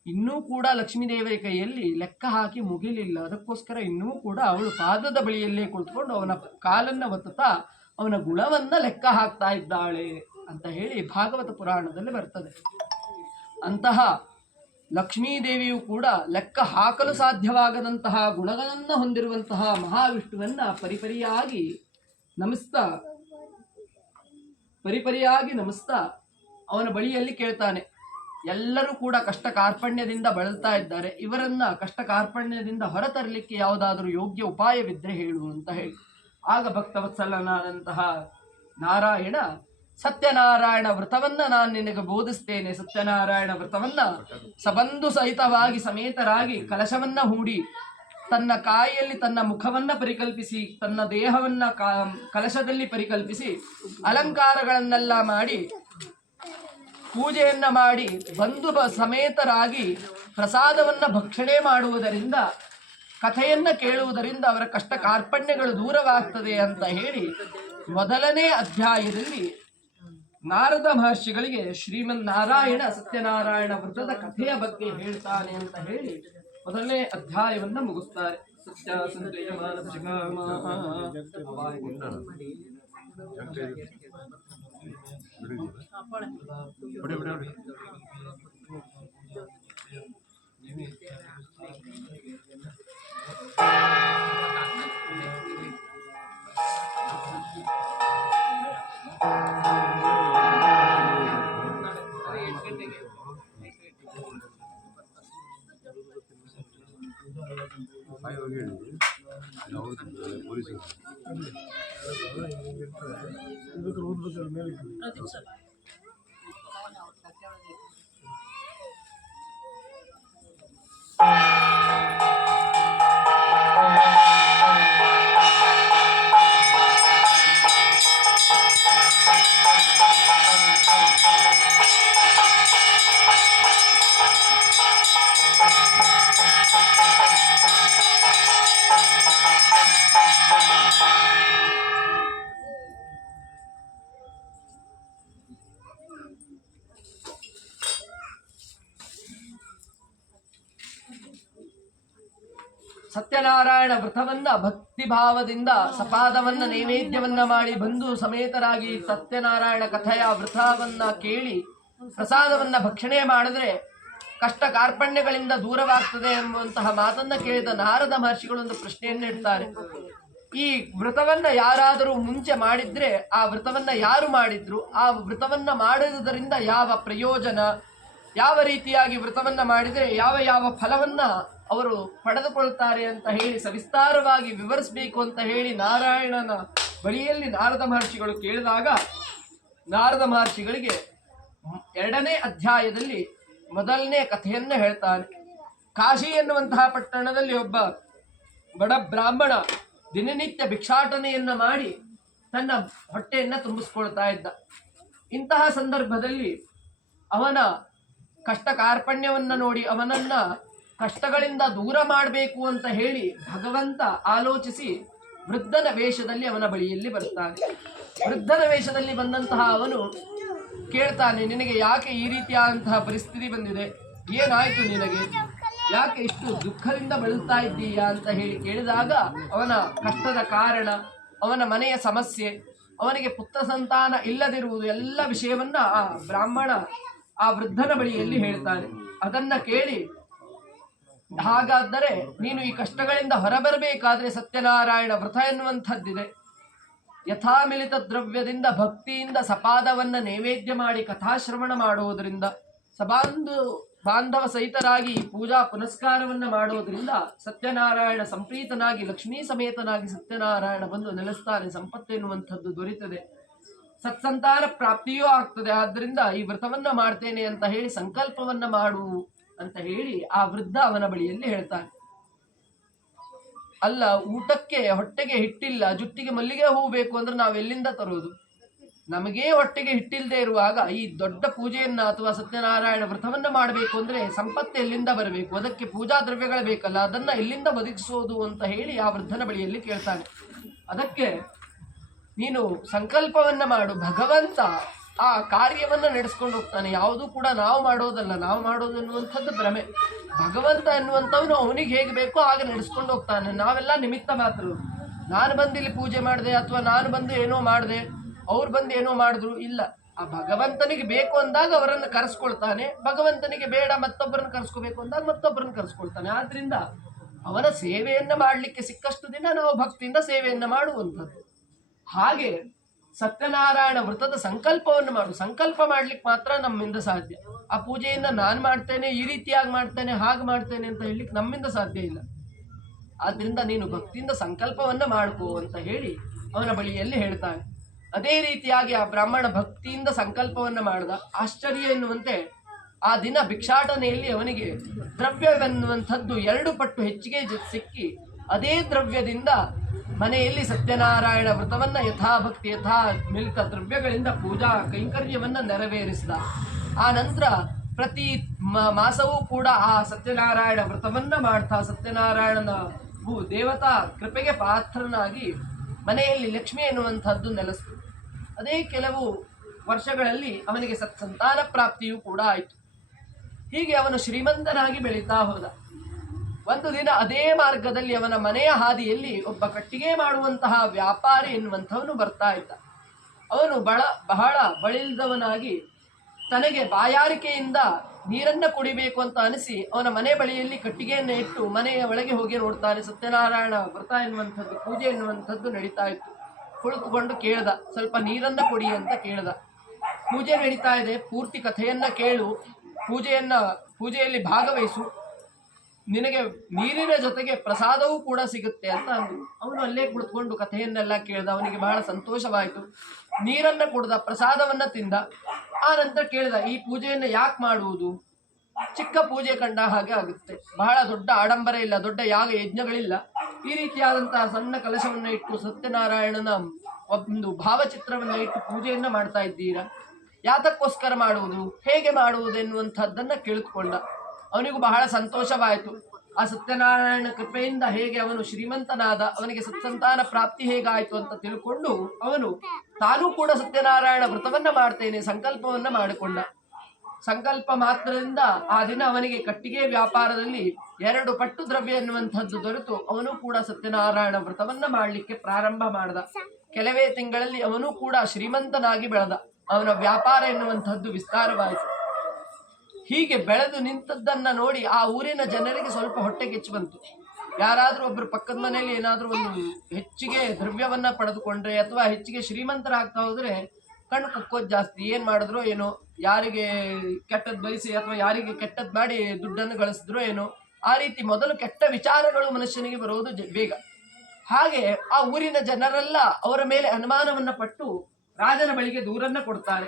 ಇನ್ನೂ ಕೂಡ ಲಕ್ಷ್ಮೀದೇವಿಯ ಕೈಯಲ್ಲಿ ಲೆಕ್ಕ ಹಾಕಿ ಮುಗಿಲಿಲ್ಲ. ಅದಕ್ಕೋಸ್ಕರ ಇನ್ನೂ ಕೂಡ ಅವಳು ಪಾದದ ಬಳಿಯಲ್ಲೇ ಕುಳಿತುಕೊಂಡು ಅವನ ಕಾಲನ್ನ ಒತ್ತುತ್ತಾ ಅವನ ಗುಣವನ್ನ ಲೆಕ್ಕ ಹಾಕ್ತಾ ಇದ್ದಾಳೆ ಅಂತ ಹೇಳಿ ಭಾಗವತ ಪುರಾಣದಲ್ಲಿ ಬರ್ತದೆ. ಅಂತಹ ಲಕ್ಷ್ಮೀದೇವಿಯು ಕೂಡ ಲೆಕ್ಕ ಹಾಕಲು ಸಾಧ್ಯವಾಗದಂತಹ ಗುಣಗಳನ್ನು ಹೊಂದಿರುವಂತಹ ಮಹಾವಿಷ್ಣುವನ್ನ ಪರಿಪರಿಯಾಗಿ ನಮಿಸ್ತಾ ಅವನ ಬಳಿಯಲ್ಲಿ ಕೇಳ್ತಾನೆ. ಎಲ್ಲರೂ ಕೂಡ ಕಷ್ಟ ಕಾರ್ಪಣ್ಯದಿಂದ ಬಳಲ್ತಾ ಇದ್ದಾರೆ, ಇವರನ್ನ ಕಷ್ಟ ಕಾರ್ಪಣ್ಯದಿಂದ ಹೊರತರಲಿಕ್ಕೆ ಯಾವುದಾದ್ರೂ ಯೋಗ್ಯ ಉಪಾಯವಿದ್ರೆ ಹೇಳು ಅಂತ ಹೇಳಿ. ಆಗ ಭಕ್ತವತ್ಸಲನಾದಂತಹ ನಾರಾಯಣ ಸತ್ಯನಾರಾಯಣ ವ್ರತವನ್ನ ನಾನು ನಿನಗೆ ಬೋಧಿಸ್ತೇನೆ. ಸತ್ಯನಾರಾಯಣ ವ್ರತವನ್ನ ಸಬಂಧು ಸಹಿತವಾಗಿ ಸಮೇತರಾಗಿ ಕಲಶವನ್ನ ಹೂಡಿ ತನ್ನ ಕಾಯಿಯಲ್ಲಿ ತನ್ನ ಮುಖವನ್ನ ಪರಿಕಲ್ಪಿಸಿ, ತನ್ನ ದೇಹವನ್ನ ಕಲಶದಲ್ಲಿ ಪರಿಕಲ್ಪಿಸಿ, ಅಲಂಕಾರಗಳನ್ನೆಲ್ಲ ಮಾಡಿ, ಪೂಜೆಯನ್ನ ಮಾಡಿ, ಬಂಧು ಸಮೇತರಾಗಿ ಪ್ರಸಾದವನ್ನ ಭಕ್ಷಣೆ ಮಾಡುವುದರಿಂದ, ಕಥೆಯನ್ನ ಕೇಳುವುದರಿಂದ ಅವರ ಕಷ್ಟ ಕಾರ್ಪಣ್ಯಗಳು ದೂರವಾಗ್ತದೆ ಅಂತ ಹೇಳಿ ಮೊದಲನೇ ಅಧ್ಯಾಯದಲ್ಲಿ ನಾರದ ಮಹರ್ಷಿಗಳಿಗೆ ಶ್ರೀಮನ್ನಾರಾಯಣ ಸತ್ಯನಾರಾಯಣ ವೃತ್ತದ ಕಥೆಯ ಬಗ್ಗೆ ಹೇಳ್ತಾನೆ ಅಂತ ಹೇಳಿ ಮೊದಲನೇ ಅಧ್ಯಾಯವನ್ನ ಮುಗಿಸ್ತಾರೆ. ಸತ್ಯ ಸಂತೇಯಮಾನ ಸತ್ಯನಾರಾಯಣ ವ್ರತವನ್ನ ಭಕ್ತಿ ಭಾವದಿಂದ ಸಪಾದವನ್ನ ನೈವೇದ್ಯವನ್ನ ಮಾಡಿ ಬಂಧು ಸಮೇತರಾಗಿ ಸತ್ಯನಾರಾಯಣ ಕಥೆಯ ವ್ರತವನ್ನ ಕೇಳಿ ಪ್ರಸಾದವನ್ನ ಭಕ್ಷಣೆ ಮಾಡಿದ್ರೆ ಕಷ್ಟ ಕಾರ್ಪಣ್ಯಗಳಿಂದ ದೂರವಾಗ್ತದೆ ಎಂಬುವಂತಹ ಮಾತನ್ನ ಕೇಳಿದ ನಾರದ ಮಹರ್ಷಿಗಳು ಒಂದು ಪ್ರಶ್ನೆಯನ್ನು ಇಡ್ತಾರೆ. ಈ ವ್ರತವನ್ನ ಯಾರಾದರೂ ಮುಂಚೆ ಮಾಡಿದ್ರೆ ಆ ವ್ರತವನ್ನ ಯಾರು ಮಾಡಿದ್ರು, ಆ ವ್ರತವನ್ನ ಮಾಡುವುದರಿಂದ ಯಾವ ಪ್ರಯೋಜನ, ಯಾವ ರೀತಿಯಾಗಿ ವ್ರತವನ್ನ ಮಾಡಿದ್ರೆ ಯಾವ ಯಾವ ಫಲವನ್ನ ಅವರು ಪಡೆದುಕೊಳ್ತಾರೆ ಅಂತ ಹೇಳಿ ಸವಿಸ್ತಾರವಾಗಿ ವಿವರಿಸಬೇಕು ಅಂತ ಹೇಳಿ ನಾರಾಯಣನ ಬಳಿಯಲ್ಲಿ ನಾರದ ಮಹರ್ಷಿಗಳು ಕೇಳಿದಾಗ ನಾರದ ಮಹರ್ಷಿಗಳಿಗೆ 2ನೇ ಅಧ್ಯಾಯದಲ್ಲಿ ಮೊದಲನೇ ಕಥೆಯನ್ನು ಹೇಳ್ತಾನೆ. ಕಾಶಿ ಎನ್ನುವಂತಹ ಪಟ್ಟಣದಲ್ಲಿ ಒಬ್ಬ ಬಡ ಬ್ರಾಹ್ಮಣ ದಿನನಿತ್ಯ ಭಿಕ್ಷಾಟನೆಯನ್ನ ಮಾಡಿ ತನ್ನ ಹೊಟ್ಟೆಯನ್ನ ತುಂಬಿಸ್ಕೊಳ್ತಾ ಇದ್ದ. ಇಂತಹ ಸಂದರ್ಭದಲ್ಲಿ ಅವನ ಕಷ್ಟ ಕಾರ್ಪಣ್ಯವನ್ನ ನೋಡಿ ಅವನನ್ನ ಕಷ್ಟಗಳಿಂದ ದೂರ ಮಾಡಬೇಕು ಅಂತ ಹೇಳಿ ಭಗವಂತ ಆಲೋಚಿಸಿ ವೃದ್ಧನ ವೇಷದಲ್ಲಿ ಅವನ ಬಳಿಯಲ್ಲಿ ಬರ್ತಾನೆ. ವೃದ್ಧನ ವೇಷದಲ್ಲಿ ಬಂದಂತಹ ಅವನು ಕೇಳ್ತಾನೆ, ನಿನಗೆ ಯಾಕೆ ಈ ರೀತಿಯಾದಂತಹ ಪರಿಸ್ಥಿತಿ ಬಂದಿದೆ, ಏನಾಯ್ತು ನಿನಗೆ, ಯಾಕೆ ಇಷ್ಟು ದುಃಖದಿಂದ ಬಳಲ್ತಾ ಇದ್ದೀಯಾ ಅಂತ ಹೇಳಿ ಕೇಳಿದಾಗ ಅವನ ಕಷ್ಟದ ಕಾರಣ, ಅವನ ಮನೆಯ ಸಮಸ್ಯೆ, ಅವನಿಗೆ ಪುತ್ರ ಸಂತಾನ ಇಲ್ಲದಿರುವುದು ಎಲ್ಲ ವಿಷಯವನ್ನ ಆ ಬ್ರಾಹ್ಮಣ ಆ ವೃದ್ಧನ ಬಳಿಯಲ್ಲಿ ಹೇಳ್ತಾನೆ. ಅದನ್ನ ಕೇಳಿ, ಹಾಗಾದರೆ ನೀನು ಈ ಕಷ್ಟಗಳಿಂದ ಹೊರಬರಬೇಕಾದ್ರೆ ಸತ್ಯನಾರಾಯಣ ವ್ರತ ಎನ್ನುವಂಥದ್ದಿದೆ. ಯಥಾಮಿಲಿತ ದ್ರವ್ಯದಿಂದ ಭಕ್ತಿಯಿಂದ ಸಪಾದವನ್ನ ನೈವೇದ್ಯ ಮಾಡಿ ಕಥಾಶ್ರವಣ ಮಾಡುವುದರಿಂದ ಬಾಂಧವ ಸಹಿತರಾಗಿ ಪೂಜಾ ಪುನಸ್ಕಾರವನ್ನ ಮಾಡುವುದರಿಂದ ಸತ್ಯನಾರಾಯಣ ಸಂಪ್ರೀತನಾಗಿ ಲಕ್ಷ್ಮೀ ಸಮೇತನಾಗಿ ಸತ್ಯನಾರಾಯಣ ಬಂದು ನೆಲೆಸ್ತಾನೆ. ಸಂಪತ್ತು ಎನ್ನುವಂಥದ್ದು ದೊರೀತದೆ, ಸತ್ಸಂತಾನ ಪ್ರಾಪ್ತಿಯೂ ಆಗ್ತದೆ. ಆದ್ದರಿಂದ ಈ ವ್ರತವನ್ನ ಮಾಡ್ತೇನೆ ಅಂತ ಹೇಳಿ ಸಂಕಲ್ಪವನ್ನ ಮಾಡು ಅಂತ ಹೇಳಿ ಆ ವೃದ್ಧ ಅವನ ಬಳಿಯಲ್ಲಿ ಹೇಳ್ತಾನೆ. ಅಲ್ಲ, ಊಟಕ್ಕೆ ಹೊಟ್ಟೆಗೆ ಹಿಟ್ಟಿಲ್ಲ, ಜುಟ್ಟಿಗೆ ಮಲ್ಲಿಗೆ ಹೂ ಬೇಕು ಅಂದ್ರೆ ನಾವೆಲ್ಲಿಂದ ತರೋದು? ನಮಗೇ ಹೊಟ್ಟೆಗೆ ಹಿಟ್ಟಿಲ್ಲದೆ ಇರುವಾಗ ಈ ದೊಡ್ಡ ಪೂಜೆಯನ್ನ ಅಥವಾ ಸತ್ಯನಾರಾಯಣ ವ್ರತವನ್ನ ಮಾಡಬೇಕು ಅಂದ್ರೆ ಸಂಪತ್ತು ಎಲ್ಲಿಂದ ಬರಬೇಕು? ಅದಕ್ಕೆ ಪೂಜಾ ದ್ರವ್ಯಗಳು ಬೇಕಲ್ಲ, ಅದನ್ನ ಎಲ್ಲಿಂದ ಒದಗಿಸೋದು ಅಂತ ಹೇಳಿ ಆ ವೃದ್ಧನ ಬಳಿಯಲ್ಲಿ ಕೇಳ್ತಾನೆ. ಅದಕ್ಕೆ ನೀನು ಸಂಕಲ್ಪವನ್ನ ಮಾಡು, ಭಗವಂತ ಆ ಕಾರ್ಯವನ್ನ ನಡೆಸ್ಕೊಂಡು ಹೋಗ್ತಾನೆ. ಯಾವುದೂ ಕೂಡ ನಾವು ಮಾಡೋದಲ್ಲ, ನಾವು ಮಾಡೋದು ಎನ್ನುವಂಥದ್ದು ಭ್ರಮೆ. ಭಗವಂತ ಎನ್ನುವಂಥವನು ಅವನಿಗೆ ಹೇಗೆ ಬೇಕೋ ಹಾಗೆ ನಡೆಸ್ಕೊಂಡು ಹೋಗ್ತಾನೆ. ನಾವೆಲ್ಲ ನಿಮಿತ್ತ ಮಾತ್ರ. ನಾನು ಬಂದು ಇಲ್ಲಿ ಪೂಜೆ ಮಾಡಿದೆ ಅಥವಾ ನಾನು ಬಂದು ಏನೋ ಮಾಡಿದೆ, ಅವ್ರು ಬಂದು ಏನೋ ಮಾಡಿದ್ರು ಇಲ್ಲ. ಆ ಭಗವಂತನಿಗೆ ಬೇಕು ಅಂದಾಗ ಅವರನ್ನು ಕರೆಸ್ಕೊಳ್ತಾನೆ, ಭಗವಂತನಿಗೆ ಬೇಡ ಮತ್ತೊಬ್ಬರನ್ನು ಕರೆಸ್ಕೋಬೇಕು ಅಂದಾಗ ಮತ್ತೊಬ್ಬರನ್ನು ಕರೆಸ್ಕೊಳ್ತಾನೆ. ಆದ್ರಿಂದ ಅವನ ಸೇವೆಯನ್ನ ಮಾಡಲಿಕ್ಕೆ ಸಿಕ್ಕಷ್ಟು ದಿನ ನಾವು ಭಕ್ತಿಯಿಂದ ಸೇವೆಯನ್ನ ಮಾಡುವಂಥದ್ದು. ಹಾಗೆ ಸತ್ಯನಾರಾಯಣ ವ್ರತದ ಸಂಕಲ್ಪವನ್ನು ಮಾಡು. ಸಂಕಲ್ಪ ಮಾಡ್ಲಿಕ್ಕೆ ಮಾತ್ರ ನಮ್ಮಿಂದ ಸಾಧ್ಯ. ಆ ಪೂಜೆಯನ್ನ ನಾನು ಮಾಡ್ತೇನೆ, ಈ ರೀತಿಯಾಗಿ ಮಾಡ್ತೇನೆ, ಹಾಗೆ ಮಾಡ್ತೇನೆ ಅಂತ ಹೇಳಲಿಕ್ಕೆ ನಮ್ಮಿಂದ ಸಾಧ್ಯ ಇಲ್ಲ. ಆದ್ರಿಂದ ನೀನು ಭಕ್ತಿಯಿಂದ ಸಂಕಲ್ಪವನ್ನ ಮಾಡ್ಕೋ ಅಂತ ಹೇಳಿ ಅವನ ಬಳಿಯಲ್ಲಿ ಹೇಳ್ತಾನೆ. ಅದೇ ರೀತಿಯಾಗಿ ಆ ಬ್ರಾಹ್ಮಣ ಭಕ್ತಿಯಿಂದ ಸಂಕಲ್ಪವನ್ನ ಮಾಡಿದ. ಆಶ್ಚರ್ಯ ಎನ್ನುವಂತೆ ಆ ದಿನ ಭಿಕ್ಷಾಟನೆಯಲ್ಲಿ ಅವನಿಗೆ ದ್ರವ್ಯವೆನ್ನುವಂಥದ್ದು 2 ಪಟ್ಟು ಹೆಚ್ಚಿಗೆ ಸಿಕ್ಕಿ ಅದೇ ದ್ರವ್ಯದಿಂದ ಮನೆಯಲ್ಲಿ ಸತ್ಯನಾರಾಯಣ ವ್ರತವನ್ನ ಯಥಾಭಕ್ತಿ ಯಥಾ ಮಿಲಿತ ದ್ರವ್ಯಗಳಿಂದ ಪೂಜಾ ಕೈಂಕರ್ಯವನ್ನ ನೆರವೇರಿಸಿದ. ಆ ನಂತರ ಪ್ರತಿ ಮಾಸವೂ ಕೂಡ ಆ ಸತ್ಯನಾರಾಯಣ ವ್ರತವನ್ನ ಮಾಡ್ತಾ ಸತ್ಯನಾರಾಯಣನ ದೇವತಾ ಕೃಪೆಗೆ ಪಾತ್ರನಾಗಿ ಮನೆಯಲ್ಲಿ ಲಕ್ಷ್ಮಿ ಎನ್ನುವಂಥದ್ದು ನೆಲೆಸ್ತು. ಅದೇ ಕೆಲವು ವರ್ಷಗಳಲ್ಲಿ ಅವನಿಗೆ ಸತ್ಸಂತಾನ ಪ್ರಾಪ್ತಿಯೂ ಕೂಡ ಆಯಿತು. ಹೀಗೆ ಅವನು ಶ್ರೀಮಂತನಾಗಿ ಬೆಳೀತಾ ಹೋದ. ಒಂದು ದಿನ ಅದೇ ಮಾರ್ಗದಲ್ಲಿ ಅವನ ಮನೆಯ ಹಾದಿಯಲ್ಲಿ ಒಬ್ಬ ಕಟ್ಟಿಗೆ ಮಾಡುವಂತಹ ವ್ಯಾಪಾರಿ ಎನ್ನುವಂಥವನು ಬರ್ತಾ ಇದ್ದ. ಅವನು ಬಹಳ ಬಳಿಲ್ದವನಾಗಿ ತನಗೆ ಬಾಯಾರಿಕೆಯಿಂದ ನೀರನ್ನ ಕುಡಿಬೇಕು ಅಂತ ಅನಿಸಿ ಅವನ ಮನೆ ಬಳಿಯಲ್ಲಿ ಕಟ್ಟಿಗೆಯನ್ನು ಇಟ್ಟು ಮನೆಯ ಒಳಗೆ ಹೋಗಿ ನೋಡ್ತಾನೆ. ಸತ್ಯನಾರಾಯಣ ವ್ರತ ಎನ್ನುವಂಥದ್ದು, ಪೂಜೆ ಎನ್ನುವಂಥದ್ದು ನಡೀತಾ ಇತ್ತು. ಕುಳಿತುಕೊಂಡು ಕೇಳ್ದ, ಸ್ವಲ್ಪ ನೀರನ್ನ ಕೊಡಿ ಅಂತ ಕೇಳ್ದ. ಪೂಜೆ ನಡೀತಾ ಇದೆ, ಪೂರ್ತಿ ಕಥೆಯನ್ನ ಕೇಳು, ಪೂಜೆಯಲ್ಲಿ ಭಾಗವಹಿಸು, ನಿನಗೆ ನೀರಿನ ಜೊತೆಗೆ ಪ್ರಸಾದವೂ ಕೂಡ ಸಿಗುತ್ತೆ ಅಂತ ಅಂದ್ರು. ಅವನು ಅಲ್ಲೇ ಕುಳಿತುಕೊಂಡು ಕಥೆಯನ್ನೆಲ್ಲ ಕೇಳ್ದ. ಅವನಿಗೆ ಬಹಳ ಸಂತೋಷವಾಯಿತು. ನೀರನ್ನ ಕುಡ್ದ, ಪ್ರಸಾದವನ್ನ ತಿಂದ. ಆ ನಂತರ ಕೇಳಿದ, ಈ ಪೂಜೆಯನ್ನು ಯಾಕೆ ಮಾಡುವುದು? ಚಿಕ್ಕ ಪೂಜೆ ಕಂಡ ಹಾಗೆ ಆಗುತ್ತೆ, ಬಹಳ ದೊಡ್ಡ ಆಡಂಬರ ಇಲ್ಲ, ದೊಡ್ಡ ಯಾಗ ಯಜ್ಞಗಳಿಲ್ಲ. ಈ ರೀತಿಯಾದಂತಹ ಸಣ್ಣ ಕಲಶವನ್ನ ಇಟ್ಟು ಸತ್ಯನಾರಾಯಣನ ಒಂದು ಭಾವಚಿತ್ರವನ್ನ ಇಟ್ಟು ಪೂಜೆಯನ್ನ ಮಾಡ್ತಾ ಇದ್ದೀರಾ, ಯಾತಕ್ಕೋಸ್ಕರ ಮಾಡುವುದು, ಹೇಗೆ ಮಾಡುವುದು ಎನ್ನುವಂಥದ್ದನ್ನ ಕೇಳಿದುಕೊಂಡ. ಅವನಿಗೂ ಬಹಳ ಸಂತೋಷವಾಯಿತು. ಆ ಸತ್ಯನಾರಾಯಣ ಕೃಪೆಯಿಂದ ಹೇಗೆ ಅವನು ಶ್ರೀಮಂತನಾದ, ಅವನಿಗೆ ಸತ್ಸಂತಾನ ಪ್ರಾಪ್ತಿ ಹೇಗಾಯಿತು ಅಂತ ತಿಳ್ಕೊಂಡು ಅವನು ತಾನೂ ಕೂಡ ಸತ್ಯನಾರಾಯಣ ವ್ರತವನ್ನ ಮಾಡ್ತೇನೆ ಸಂಕಲ್ಪವನ್ನ ಮಾಡಿಕೊಂಡ. ಸಂಕಲ್ಪ ಮಾತ್ರದಿಂದ ಆ ದಿನ ಅವನಿಗೆ ಕಟ್ಟಿಗೆ ವ್ಯಾಪಾರದಲ್ಲಿ 2 ಪಟ್ಟು ದ್ರವ್ಯ ಎನ್ನುವಂಥದ್ದು ದೊರೆತು ಅವನು ಕೂಡ ಸತ್ಯನಾರಾಯಣ ವ್ರತವನ್ನ ಮಾಡಲಿಕ್ಕೆ ಪ್ರಾರಂಭ ಮಾಡಿದ. ಕೆಲವೇ ತಿಂಗಳಲ್ಲಿ ಅವನು ಕೂಡ ಶ್ರೀಮಂತನಾಗಿ ಬೆಳೆದ. ಅವನ ವ್ಯಾಪಾರ ಎನ್ನುವಂಥದ್ದು ವಿಸ್ತಾರವಾಯಿತು. ಹೀಗೆ ಬೆಳೆದು ನಿಂತದ್ದನ್ನ ನೋಡಿ ಆ ಊರಿನ ಜನರಿಗೆ ಸ್ವಲ್ಪ ಹೊಟ್ಟೆ ಕಿಚ್ಚು ಬಂತು. ಯಾರಾದ್ರೂ ಒಬ್ರು ಪಕ್ಕದ ಮನೆಯಲ್ಲಿ ಏನಾದ್ರೂ ಒಂದು ಹೆಚ್ಚಿಗೆ ದ್ರವ್ಯವನ್ನ ಪಡೆದುಕೊಂಡ್ರೆ ಅಥವಾ ಹೆಚ್ಚಿಗೆ ಶ್ರೀಮಂತರಾಗ್ತಾ ಹೋದ್ರೆ ಕಣ್ಣು ಕುಕ್ಕೋದು ಜಾಸ್ತಿ. ಏನ್ ಮಾಡಿದ್ರು ಏನೋ, ಯಾರಿಗೆ ಕೆಟ್ಟದ್ ಬಯಸಿ ಅಥವಾ ಯಾರಿಗೆ ಕೆಟ್ಟದ್ ಮಾಡಿ ದುಡ್ಡನ್ನು ಗಳಿಸಿದ್ರು ಏನೋ, ಆ ರೀತಿ ಮೊದಲು ಕೆಟ್ಟ ವಿಚಾರಗಳು ಮನುಷ್ಯನಿಗೆ ಬರೋದು ಬೇಗ. ಹಾಗೆ ಆ ಊರಿನ ಜನರೆಲ್ಲ ಅವರ ಮೇಲೆ ಅನುಮಾನವನ್ನ ಪಟ್ಟು ರಾಜನ ಬಳಿಗೆ ದೂರನ್ನ ಕೊಡ್ತಾರೆ.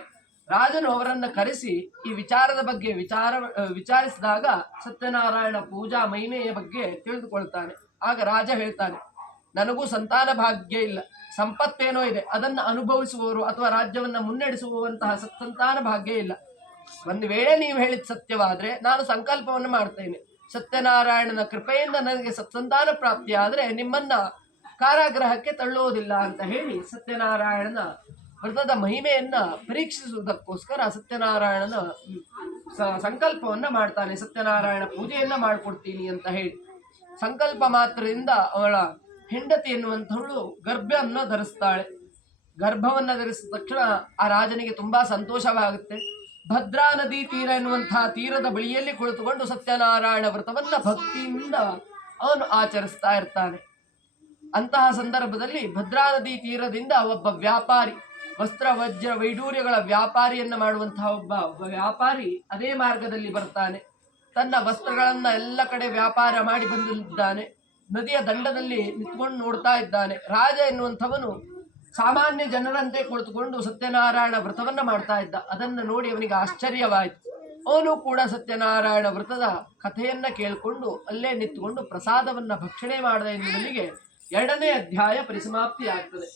ರಾಜನು ಅವರನ್ನ ಕರೆಸಿ ಈ ವಿಚಾರದ ಬಗ್ಗೆ ವಿಚಾರಿಸಿದಾಗ ಸತ್ಯನಾರಾಯಣ ಪೂಜಾ ಮಹಿಮೆಯ ಬಗ್ಗೆ ತಿಳಿದುಕೊಳ್ತಾನೆ. ಆಗ ರಾಜ ಹೇಳ್ತಾನೆ, ನನಗೂ ಸಂತಾನ ಭಾಗ್ಯ ಇಲ್ಲ, ಸಂಪತ್ತೇನೋ ಇದೆ, ಅದನ್ನು ಅನುಭವಿಸುವವರು ಅಥವಾ ರಾಜ್ಯವನ್ನ ಮುನ್ನಡೆಸುವಂತಹ ಸತ್ಸಂತಾನ ಭಾಗ್ಯ ಇಲ್ಲ. ಒಂದು ವೇಳೆ ನೀವು ಹೇಳಿದ ಸತ್ಯವಾದ್ರೆ ನಾನು ಸಂಕಲ್ಪವನ್ನು ಮಾಡ್ತೇನೆ, ಸತ್ಯನಾರಾಯಣನ ಕೃಪೆಯಿಂದ ನನಗೆ ಸತ್ಸಂತಾನ ಪ್ರಾಪ್ತಿ ಆದ್ರೆ ನಿಮ್ಮನ್ನ ಕಾರಾಗೃಹಕ್ಕೆ ತಳ್ಳುವುದಿಲ್ಲ ಅಂತ ಹೇಳಿ ಸತ್ಯನಾರಾಯಣನ ವ್ರತದ ಮಹಿಮೆಯನ್ನ ಪರೀಕ್ಷಿಸುವುದಕ್ಕೋಸ್ಕರ ಸತ್ಯನಾರಾಯಣನ ಸಂಕಲ್ಪವನ್ನ ಮಾಡ್ತಾನೆ. ಸತ್ಯನಾರಾಯಣ ಪೂಜೆಯನ್ನ ಮಾಡ್ಕೊಡ್ತೀನಿ ಅಂತ ಹೇಳಿ ಸಂಕಲ್ಪ ಮಾತ್ರದಿಂದ ಅವಳ ಹೆಂಡತಿ ಎನ್ನುವಂಥವಳು ಗರ್ಭವನ್ನ ಧರಿಸ್ತಾಳೆ. ಗರ್ಭವನ್ನ ಧರಿಸಿದ ತಕ್ಷಣ ಆ ರಾಜನಿಗೆ ತುಂಬಾ ಸಂತೋಷವಾಗುತ್ತೆ. ಭದ್ರಾ ನದಿ ತೀರ ಎನ್ನುವಂತಹ ತೀರದ ಬಳಿಯಲ್ಲಿ ಕುಳಿತುಕೊಂಡು ಸತ್ಯನಾರಾಯಣ ವ್ರತವನ್ನ ಭಕ್ತಿಯಿಂದ ಅವನು ಆಚರಿಸ್ತಾ ಇರ್ತಾನೆ. ಅಂತಹ ಸಂದರ್ಭದಲ್ಲಿ ಭದ್ರಾ ನದಿ ತೀರದಿಂದ ಒಬ್ಬ ವ್ಯಾಪಾರಿ, ವಸ್ತ್ರ ವಜ್ರ ವೈಡೂರ್ಯಗಳ ವ್ಯಾಪಾರಿಯನ್ನ ಮಾಡುವಂತಹ ಒಬ್ಬ ವ್ಯಾಪಾರಿ ಅದೇ ಮಾರ್ಗದಲ್ಲಿ ಬರ್ತಾನೆ. ತನ್ನ ವಸ್ತ್ರಗಳನ್ನ ಎಲ್ಲ ಕಡೆ ವ್ಯಾಪಾರ ಮಾಡಿ ಬಂದಿದ್ದಾನೆ. ನದಿಯ ದಂಡದಲ್ಲಿ ನಿಂತ್ಕೊಂಡು ನೋಡ್ತಾ ಇದ್ದಾನೆ. ರಾಜ ಎನ್ನುವಂಥವನು ಸಾಮಾನ್ಯ ಜನರಂತೆ ಕುಳಿತುಕೊಂಡು ಸತ್ಯನಾರಾಯಣ ವ್ರತವನ್ನ ಮಾಡ್ತಾ ಇದ್ದ. ಅದನ್ನು ನೋಡಿ ಅವನಿಗೆ ಆಶ್ಚರ್ಯವಾಯಿತು. ಅವನು ಕೂಡ ಸತ್ಯನಾರಾಯಣ ವ್ರತದ ಕಥೆಯನ್ನ ಕೇಳಿಕೊಂಡು ಅಲ್ಲೇ ನಿಂತುಕೊಂಡು ಪ್ರಸಾದವನ್ನ ಭಕ್ಷಣೆ ಮಾಡದ ಎನ್ನುವನಿಗೆ 2ನೇ ಅಧ್ಯಾಯ ಪರಿಸಮಾಪ್ತಿ ಆಗ್ತದೆ.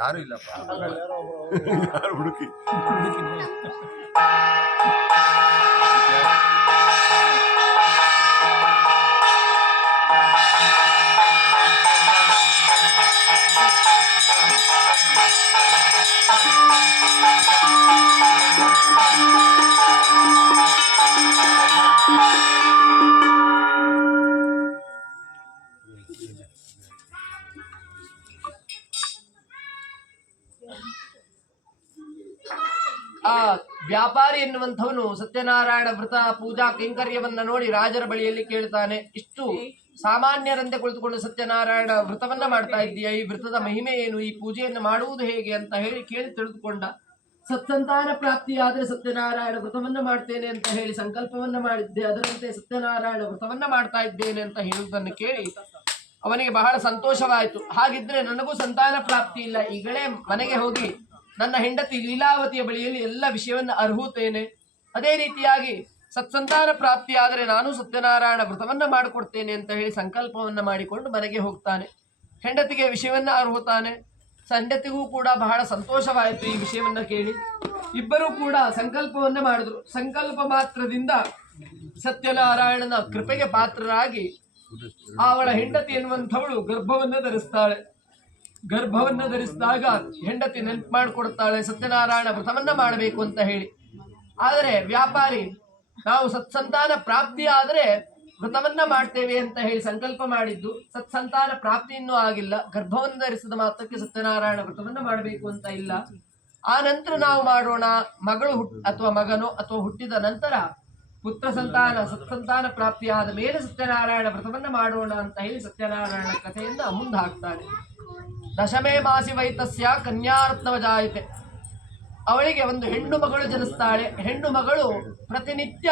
ಯಾರು ಇಲ್ಲಪ್ಪ, ಯಾರು ಹುಡುಕಿ ಆ ವ್ಯಾಪಾರಿ ಎನ್ನುವಂಥವನು ಸತ್ಯನಾರಾಯಣ ವ್ರತ ಪೂಜಾ ಕೈಂಕರ್ಯವನ್ನ ನೋಡಿ ರಾಜರ ಬಳಿಯಲ್ಲಿ ಕೇಳ್ತಾನೆ. ಇಷ್ಟು ಸಾಮಾನ್ಯರಂತೆ ಕುಳಿತುಕೊಂಡು ಸತ್ಯನಾರಾಯಣ ವ್ರತವನ್ನ ಮಾಡ್ತಾ ಇದ್ದೀಯ, ಈ ವ್ರತದ ಮಹಿಮೆ ಏನು, ಈ ಪೂಜೆಯನ್ನು ಮಾಡುವುದು ಹೇಗೆ ಅಂತ ಹೇಳಿ ಕೇಳಿ ತಿಳಿದುಕೊಂಡ. ಸತ್ಸಂತಾನ ಪ್ರಾಪ್ತಿಯಾದರೆ ಸತ್ಯನಾರಾಯಣ ವ್ರತವನ್ನ ಮಾಡ್ತೇನೆ ಅಂತ ಹೇಳಿ ಸಂಕಲ್ಪವನ್ನ ಮಾಡಿದ್ದೆ, ಅದರಂತೆ ಸತ್ಯನಾರಾಯಣ ವ್ರತವನ್ನ ಮಾಡ್ತಾ ಇದ್ದೇನೆ ಅಂತ ಹೇಳುವುದನ್ನು ಕೇಳಿ ಅವನಿಗೆ ಬಹಳ ಸಂತೋಷವಾಯಿತು. ಹಾಗಿದ್ರೆ ನನಗೂ ಸಂತಾನ ಪ್ರಾಪ್ತಿ ಇಲ್ಲ, ಈಗಲೇ ಮನೆಗೆ ಹೋಗಿ ನನ್ನ ಹೆಂಡತಿ ಲೀಲಾವತಿಯ ಬಳಿಯಲ್ಲಿ ಎಲ್ಲ ವಿಷಯವನ್ನು ಅರ್ಹುತ್ತೇನೆ. ಅದೇ ರೀತಿಯಾಗಿ ಸತ್ಸಂತಾನ ಪ್ರಾಪ್ತಿಯಾದರೆ ನಾನು ಸತ್ಯನಾರಾಯಣ ವ್ರತವನ್ನ ಮಾಡಿಕೊಡ್ತೇನೆ ಅಂತ ಹೇಳಿ ಸಂಕಲ್ಪವನ್ನ ಮಾಡಿಕೊಂಡು ಮನೆಗೆ ಹೋಗ್ತಾನೆ. ಹೆಂಡತಿಗೆ ವಿಷಯವನ್ನ ಅರ್ಹುತ್ತಾನೆ. ಹೆಂಡತಿಗೂ ಕೂಡ ಬಹಳ ಸಂತೋಷವಾಯಿತು ಈ ವಿಷಯವನ್ನ ಕೇಳಿ. ಇಬ್ಬರೂ ಕೂಡ ಸಂಕಲ್ಪವನ್ನ ಮಾಡಿದ್ರು. ಸಂಕಲ್ಪ ಮಾತ್ರದಿಂದ ಸತ್ಯನಾರಾಯಣನ ಕೃಪೆಗೆ ಪಾತ್ರರಾಗಿ ಅವಳ ಹೆಂಡತಿ ಎನ್ನುವಂಥವಳು ಗರ್ಭವನ್ನ ಧರಿಸ್ತಾಳೆ. ಗರ್ಭವನ್ನ ಧರಿಸಿದಾಗ ಹೆಂಡತಿ ನೆನಪು ಮಾಡಿಕೊಡ್ತಾಳೆ ಸತ್ಯನಾರಾಯಣ ವ್ರತವನ್ನ ಮಾಡಬೇಕು ಅಂತ ಹೇಳಿ. ಆದರೆ ವ್ಯಾಪಾರಿ ನಾವು ಸತ್ಸಂತಾನ ಪ್ರಾಪ್ತಿ ಆದರೆ ವ್ರತವನ್ನ ಮಾಡ್ತೇವೆ ಅಂತ ಹೇಳಿ ಸಂಕಲ್ಪ ಮಾಡಿದ್ದು, ಸತ್ಸಂತಾನ ಪ್ರಾಪ್ತಿ ಇನ್ನೂ ಆಗಿಲ್ಲ, ಗರ್ಭವನ್ನು ಧರಿಸಿದ ಮಾತ್ರಕ್ಕೆ ಸತ್ಯನಾರಾಯಣ ವ್ರತವನ್ನ ಮಾಡಬೇಕು ಅಂತ ಇಲ್ಲ. ಆ ನಂತರ ನಾವು ಮಾಡೋಣ, ಮಗಳು ಅಥವಾ ಮಗನೋ ಅಥವಾ ಹುಟ್ಟಿದ ನಂತರ ಪುತ್ರ ಸಂತಾನ ಸತ್ಸಂತಾನ ಪ್ರಾಪ್ತಿಯಾದ ಮೇಲೆ ಸತ್ಯನಾರಾಯಣ ವ್ರತವನ್ನ ಮಾಡೋಣ ಅಂತ ಹೇಳಿ ಸತ್ಯನಾರಾಯಣ ಕಥೆಯನ್ನ ಮುಂದೆ ಹಾಕ್ತಾನೆ. ದಶಮೇ ಮಾಸಿ ವೈತಸ್ಯ ಕನ್ಯಾರತ್ನವ ಜಾಯತೆ. ಅವಳಿಗೆ ಒಂದು ಹೆಣ್ಣು ಮಗಳು ಜನಿಸ್ತಾಳೆ. ಹೆಣ್ಣು ಮಗಳು ಪ್ರತಿನಿತ್ಯ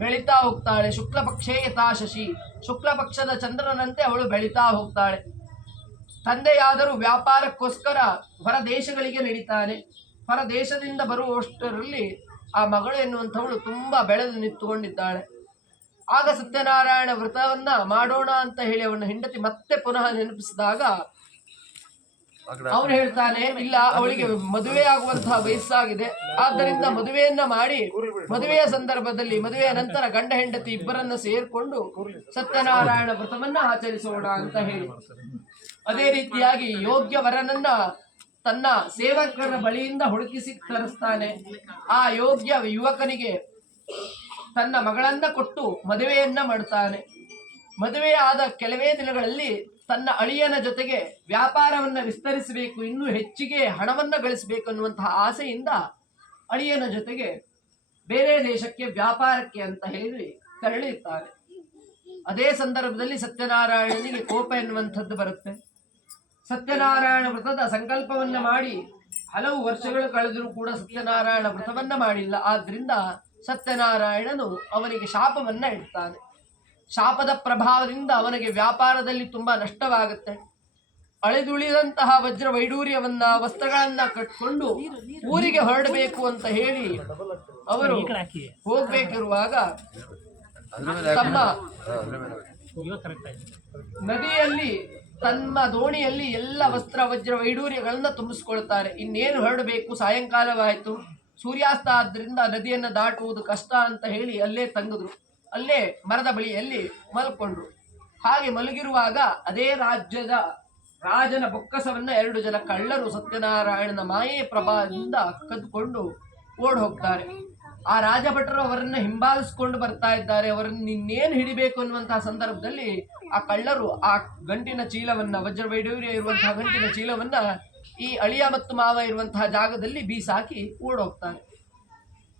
ಬೆಳೀತಾ ಹೋಗ್ತಾಳೆ. ಶುಕ್ಲ ಪಕ್ಷೇ ಯಥಾ ಶಶಿ, ಶುಕ್ಲ ಪಕ್ಷದ ಚಂದ್ರನಂತೆ ಅವಳು ಬೆಳೀತಾ ಹೋಗ್ತಾಳೆ. ತಂದೆಯಾದರೂ ವ್ಯಾಪಾರಕ್ಕೋಸ್ಕರ ಹೊರ ದೇಶಗಳಿಗೆ ನಡೀತಾನೆ. ಹೊರ ದೇಶದಿಂದ ಬರುವಷ್ಟರಲ್ಲಿ ಆ ಮಗಳು ಎನ್ನುವಂಥವಳು ತುಂಬಾ ಬೆಳೆದು ನಿಂತುಕೊಂಡಿದ್ದಾಳೆ. ಆಗ ಸತ್ಯನಾರಾಯಣ ವ್ರತವನ್ನ ಮಾಡೋಣ ಅಂತ ಹೇಳಿ ಅವನ ಹೆಂಡತಿ ಮತ್ತೆ ಪುನಃ ನೆನಪಿಸಿದಾಗ ಅವನು ಹೇಳ್ತಾನೆ, ಇಲ್ಲ, ಅವಳಿಗೆ ಮದುವೆ ಆಗುವಂತಹ ವಯಸ್ಸಾಗಿದೆ, ಆದ್ದರಿಂದ ಮದುವೆಯನ್ನ ಮಾಡಿ ಮದುವೆಯ ಸಂದರ್ಭದಲ್ಲಿ ಮದುವೆಯ ನಂತರ ಗಂಡ ಹೆಂಡತಿ ಇಬ್ಬರನ್ನ ಸೇರ್ಕೊಂಡು ಸತ್ಯನಾರಾಯಣ ವ್ರತವನ್ನ ಆಚರಿಸೋಣ ಅಂತ ಹೇಳಿ. ಅದೇ ರೀತಿಯಾಗಿ ಯೋಗ್ಯ ವರನನ್ನ ತನ್ನ ಸೇವಕರ ಬಳಿಯಿಂದ ಹುಡುಕಿಸಿ ತರಿಸ್ತಾನೆ. ಆ ಯೋಗ್ಯ ಯುವಕನಿಗೆ ತನ್ನ ಮಗಳನ್ನ ಕೊಟ್ಟು ಮದುವೆಯನ್ನ ಮಾಡ್ತಾನೆ. ಮದುವೆಯಾದ ಕೆಲವೇ ದಿನಗಳಲ್ಲಿ ತನ್ನ ಅಳಿಯನ ಜೊತೆಗೆ ವ್ಯಾಪಾರವನ್ನ ವಿಸ್ತರಿಸಬೇಕು, ಇನ್ನೂ ಹೆಚ್ಚಿಗೆ ಹಣವನ್ನ ಗಳಿಸಬೇಕು ಅನ್ನುವಂತಹ ಆಸೆಯಿಂದ ಅಳಿಯನ ಜೊತೆಗೆ ಬೇರೆ ದೇಶಕ್ಕೆ ವ್ಯಾಪಾರಕ್ಕೆ ಅಂತ ಹೇಳಿ ತೆರಳಿರ್ತಾರೆ. ಅದೇ ಸಂದರ್ಭದಲ್ಲಿ ಸತ್ಯನಾರಾಯಣನಿಗೆ ಕೋಪ ಎನ್ನುವಂಥದ್ದು ಬರುತ್ತೆ. ಸತ್ಯನಾರಾಯಣ ವ್ರತದ ಸಂಕಲ್ಪವನ್ನ ಮಾಡಿ ಹಲವು ವರ್ಷಗಳು ಕಳೆದರೂ ಕೂಡ ಸತ್ಯನಾರಾಯಣ ವ್ರತವನ್ನ ಮಾಡಿಲ್ಲ. ಆದ್ರಿಂದ ಸತ್ಯನಾರಾಯಣನು ಅವನಿಗೆ ಶಾಪವನ್ನ ಇಡ್ತಾನೆ. ಶಾಪದ ಪ್ರಭಾವದಿಂದ ಅವನಿಗೆ ವ್ಯಾಪಾರದಲ್ಲಿ ತುಂಬಾ ನಷ್ಟವಾಗುತ್ತೆ. ಅಳೆದುಳಿದಂತಹ ವಜ್ರ ವೈಡೂರ್ಯವನ್ನ ವಸ್ತ್ರಗಳನ್ನ ಕಟ್ಕೊಂಡು ಊರಿಗೆ ಹೊರಡಬೇಕು ಅಂತ ಹೇಳಿ ಅವರು ಹೋಗ್ಬೇಕಿರುವಾಗ ತಮ್ಮ ನದಿಯಲ್ಲಿ ತಮ್ಮ ದೋಣಿಯಲ್ಲಿ ಎಲ್ಲ ವಸ್ತ್ರ ವಜ್ರ ವೈಡೂರ್ಯಗಳನ್ನ ತುಂಬಿಸ್ಕೊಳ್ತಾರೆ. ಇನ್ನೇನು ಹೊರಡಬೇಕು, ಸಾಯಂಕಾಲವಾಯಿತು, ಸೂರ್ಯಾಸ್ತ ಆದ್ರಿಂದ ನದಿಯನ್ನು ದಾಟುವುದು ಕಷ್ಟ ಅಂತ ಹೇಳಿ ಅಲ್ಲೇ ತಂಗಿದ್ರು. ಅಲ್ಲೇ ಮರದ ಬಳಿಯಲ್ಲಿ ಮಲ್ಕೊಂಡ್ರು. ಹಾಗೆ ಮಲಗಿರುವಾಗ ಅದೇ ರಾಜನ ಬೊಕ್ಕಸವನ್ನ 2 ಜನ ಕಳ್ಳರು ಸತ್ಯನಾರಾಯಣನ ಮಾಯೆ ಪ್ರಭಾವದಿಂದ ಕದ್ದುಕೊಂಡು ಓಡ್ ಹೋಗ್ತಾರೆ. ಆ ರಾಜಭಟರು ಅವರನ್ನ ಹಿಂಬಾಲಿಸ್ಕೊಂಡು ಬರ್ತಾ ಇದ್ದಾರೆ. ಅವರನ್ನು ಇನ್ನೇನು ಹಿಡಿಬೇಕು ಅನ್ನುವಂತಹ ಸಂದರ್ಭದಲ್ಲಿ ಆ ಕಳ್ಳರು ಆ ಗಂಟಿನ ಚೀಲವನ್ನ, ವಜ್ರ ವೈಡೂರ್ಯ ಇರುವಂತಹ ಗಂಟಿನ ಚೀಲವನ್ನ ಈ ಅಳಿಯ ಮತ್ತು ಮಾವ ಇರುವಂತಹ ಜಾಗದಲ್ಲಿ ಬೀಸಾಕಿ ಓಡೋಗ್ತಾರೆ.